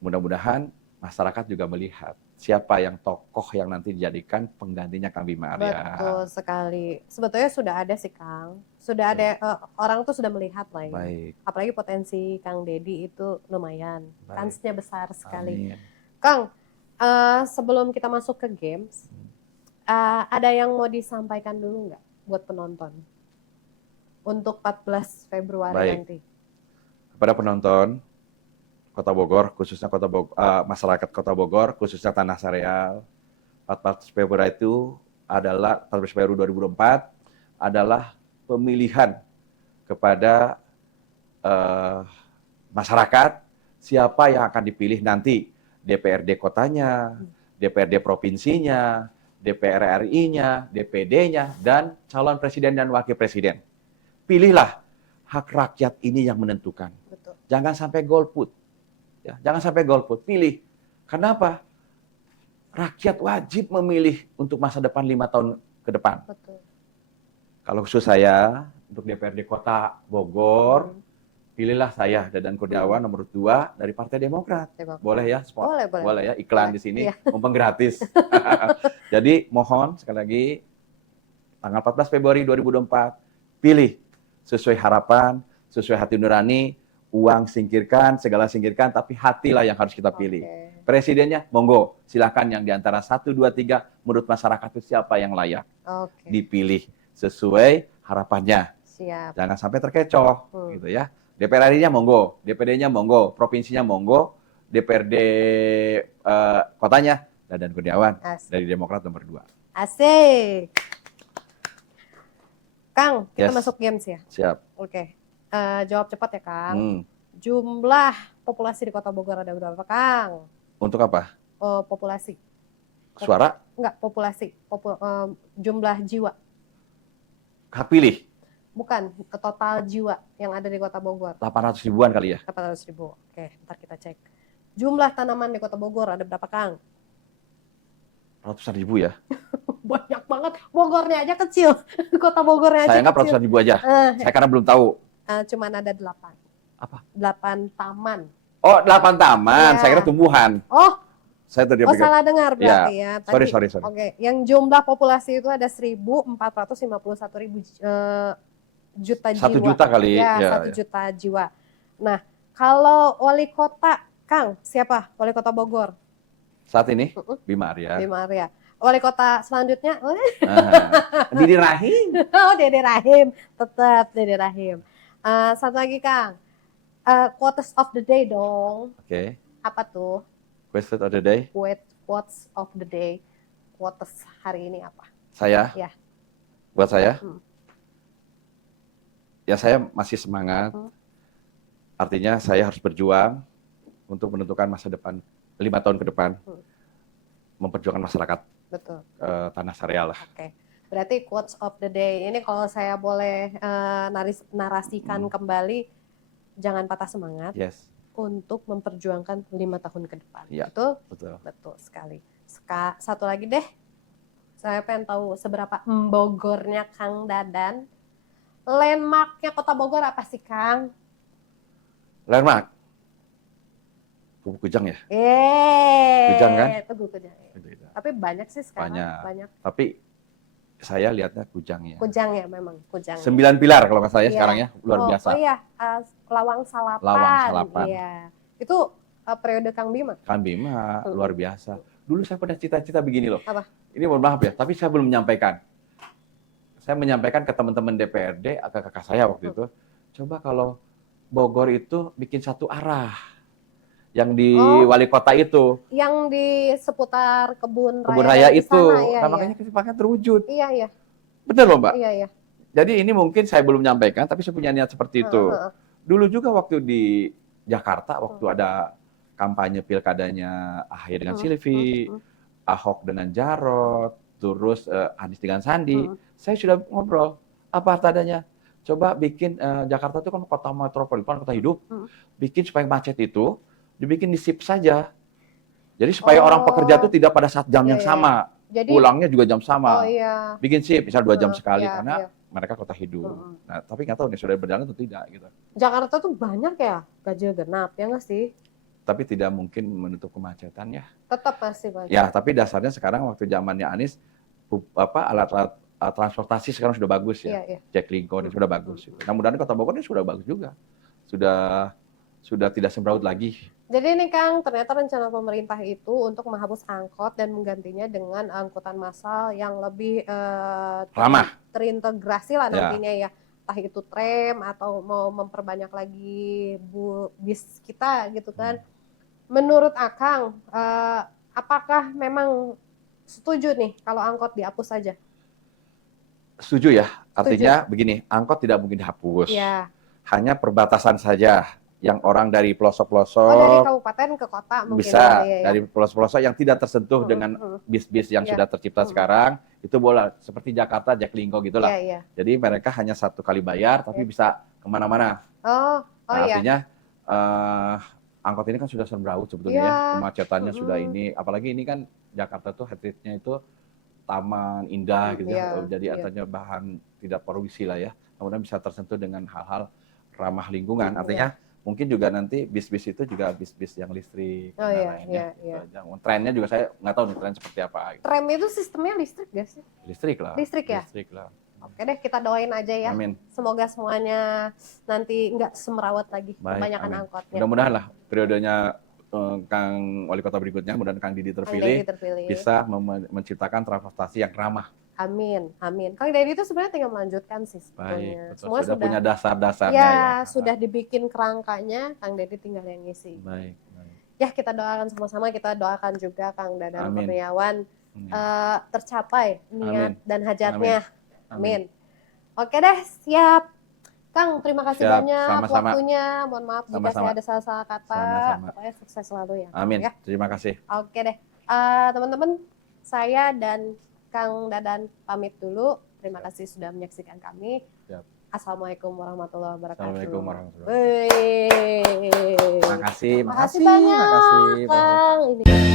mudah-mudahan masyarakat juga melihat siapa yang tokoh yang nanti dijadikan penggantinya Kang Bima Arya. Betul sekali. Sebetulnya sudah ada sih Kang. Sudah ada, orang tuh sudah melihat lah ya. Baik. Apalagi potensi Kang Deddy itu lumayan. Kansnya besar sekali. Amin. Kang, sebelum kita masuk ke games, ada yang mau disampaikan dulu nggak buat penonton? Untuk 14 Februari nanti. Kepada penonton, Kota Bogor, khususnya masyarakat Kota Bogor, khususnya Tanah Sareal, 14 Februari itu adalah 14 Februari 2024 adalah pemilihan kepada masyarakat siapa yang akan dipilih nanti DPRD kotanya, DPRD provinsinya, DPR RI-nya, DPD-nya, dan calon presiden dan wakil presiden. Pilihlah, hak rakyat ini yang menentukan. Betul. Jangan sampai golput. Ya, jangan sampai golput, pilih. Kenapa? Rakyat wajib memilih untuk masa depan 5 tahun ke depan. Betul. Kalau khusus saya, untuk DPRD Kota Bogor, pilihlah saya, Dadan Kurniawan, nomor 2 dari Partai Demokrat. Boleh ya? Boleh ya, iklan di sini, mumpung gratis. Jadi mohon sekali lagi, tanggal 14 Februari 2024, pilih sesuai harapan, sesuai hati nurani, uang singkirkan, segala singkirkan, tapi hatilah yang harus kita pilih. Presidennya, monggo, silakan yang diantara 1, 2, 3, menurut masyarakat itu siapa yang layak dipilih sesuai harapannya. Siap. Jangan sampai terkecoh, gitu ya. DPR RI-nya monggo, DPD-nya monggo, provinsinya monggo, DPRD kotanya Dadan Kurniawan dari Demokrat nomor 2. Asik. Kang, kita masuk games ya? Siap. Oke. Jawab cepat ya, Kang. Jumlah populasi di Kota Bogor ada berapa, Kang? Untuk apa? Populasi. Suara? Enggak, populasi. Jumlah jiwa. Hak pilih? Bukan, total jiwa yang ada di Kota Bogor. 800 ribuan kali ya? 800 ribu. Oke, ntar kita cek. Jumlah tanaman di Kota Bogor ada berapa, Kang? Ratusan ribu ya? Banyak banget. Bogornya aja kecil. Kota Bogornya aja saya nggak ratusan ribu aja. Saya karena belum tahu. Cuman ada 8. Apa? 8 taman. Oh, 8 taman. Saya kira tumbuhan. Oh, saya tadi salah dengar berarti ya. Sorry. Oke, yang jumlah populasi itu ada 1.451.000 juta jiwa. 1 juta kali. Ya, 1 juta jiwa. Nah, kalau wali kota, Kang, siapa wali kota Bogor? Saat ini, Bima Arya. Bima Arya. Wali kota selanjutnya? Didi Rahim. Oh, Dede Rahim. Tetap Dede Rahim. Satu lagi, Kang. Quotes of the day dong. Oke. Apa tuh? Question of the day. Quotes of the day. Quotes hari ini apa? Saya. Ya. Buat saya. Hmm. Ya saya masih semangat. Artinya saya harus berjuang untuk menentukan masa depan 5 tahun ke depan. Memperjuangkan masyarakat. Betul. Tanah Sareal lah. Oke. Berarti quotes of the day ini kalau saya boleh narasikan kembali, jangan patah semangat Yes. untuk memperjuangkan 5 tahun ke depan. Ya, Betul? betul. Betul sekali. Satu lagi deh, saya pengen tahu seberapa Bogornya Kang Dadan. Landmarknya Kota Bogor apa sih, Kang? Landmark. Gubuk Kujang ya? Kujang kan? Tugu Kujang. Gitu. Tapi banyak sih sekarang. Banyak. Tapi saya lihatnya Kujang ya. Kujang ya memang, Kujang. 9 pilar kalau nggak saya Iya. sekarang ya, luar biasa. Oh iya, Lawang Salapan. Lawang Salapan. Iya. Itu periode Kang Bima. Kang Bima luar biasa. Dulu saya pernah cita-cita begini loh. Apa? Ini mohon maaf ya, tapi saya belum menyampaikan. Saya menyampaikan ke teman-teman DPRD, ke kakak saya waktu itu, coba kalau Bogor itu bikin satu arah. Yang di wali kota itu. Yang di seputar kebun raya itu. Sana, ya, nah, makanya kesempakan terwujud. Iya. Benar loh, Mbak? Iya. Jadi ini mungkin saya belum menyampaikan, tapi saya punya niat seperti itu. Dulu juga waktu di Jakarta, waktu ada kampanye pilkadanya AHY dengan Silvi, Ahok dengan Jarot, terus Anies dengan Sandi, saya sudah ngobrol, apa adanya. Coba bikin Jakarta itu kan kota metropolitan, kota hidup, bikin supaya macet itu, dibikin di shift saja. Jadi supaya orang pekerja itu tidak pada saat jam yang sama, jadi, pulangnya juga jam sama. Bikin shift, misal 2 jam sekali, karena mereka kota hidup. Nah, tapi nggak tahu nih sudah berjalan atau tidak gitu. Jakarta tuh banyak ya ganjil genap, ya nggak sih? Tapi tidak mungkin menutup kemacetan ya. Tetap pasti banyak. Ya, tapi dasarnya sekarang waktu zamannya Anies, alat-alat transportasi sekarang sudah bagus ya. Jaklingko sudah bagus. Nah, mudah-mudahan Kota Bogor ini sudah bagus juga. Sudah tidak sembraut lagi. Jadi ini Kang, ternyata rencana pemerintah itu untuk menghapus angkot dan menggantinya dengan angkutan massal yang lebih ramah, terintegrasi lah nantinya ya. Entah itu tram atau mau memperbanyak lagi bis kita gitu kan. Menurut Akang, apakah memang setuju nih kalau angkot dihapus saja? Setuju ya. Artinya begini, angkot tidak mungkin dihapus. Ya. Hanya perbatasan saja. Yang orang dari pelosok-pelosok, dari kabupaten ke kota mungkin bisa dari pelosok-pelosok yang tidak tersentuh dengan bis-bis yang sudah tercipta sekarang, itu boleh seperti Jakarta, Jaklingko gitulah. Jadi mereka hanya 1 kali bayar, tapi bisa kemana-mana. Artinya angkot ini kan sudah sembraut sebetulnya ya, kemacetannya sudah ini, apalagi ini kan Jakarta tuh heritage-nya itu taman indah gitu ya, jadi artinya bahan tidak polusi lah ya, kemudian bisa tersentuh dengan hal-hal ramah lingkungan, artinya mungkin juga nanti bis-bis itu juga bis-bis yang listrik. Trennya juga saya nggak tahu nih tren seperti apa. Gitu. Tram itu sistemnya listrik nggak sih? Listrik lah. Listrik ya? Listrik lah. Oke deh, kita doain aja ya. Amin. Semoga semuanya nanti nggak semerawat lagi kebanyakan angkotnya. Mudah-mudahan lah periodenya Kang Wali Kota berikutnya, mudah-mudahan Kang Didi terpilih. Bisa menciptakan transportasi yang ramah. Amin. Kang Deddy itu sebenarnya tinggal melanjutkan sih sebetulnya. Semua sudah punya dasar-dasarnya ya. Sudah dibikin kerangkanya, Kang Deddy tinggal yang ngisi. Baik. Ya, kita doakan sama-sama, kita doakan juga Kang Dadan Kurniawan tercapai niat dan hajatnya. Amin. Oke deh, siap. Kang, terima kasih banyak waktunya. Mohon maaf jika saya ada salah-salah kata. Pokoknya sukses selalu ya. Amin. Ya. Terima kasih. Oke deh. Teman-teman, saya dan Kang Dadan pamit dulu. Terima kasih sudah menyaksikan kami. Siap. Assalamualaikum warahmatullahi wabarakatuh. Assalamualaikum warahmatullahi wabarakatuh. Makasih banyak, Kang. Ini.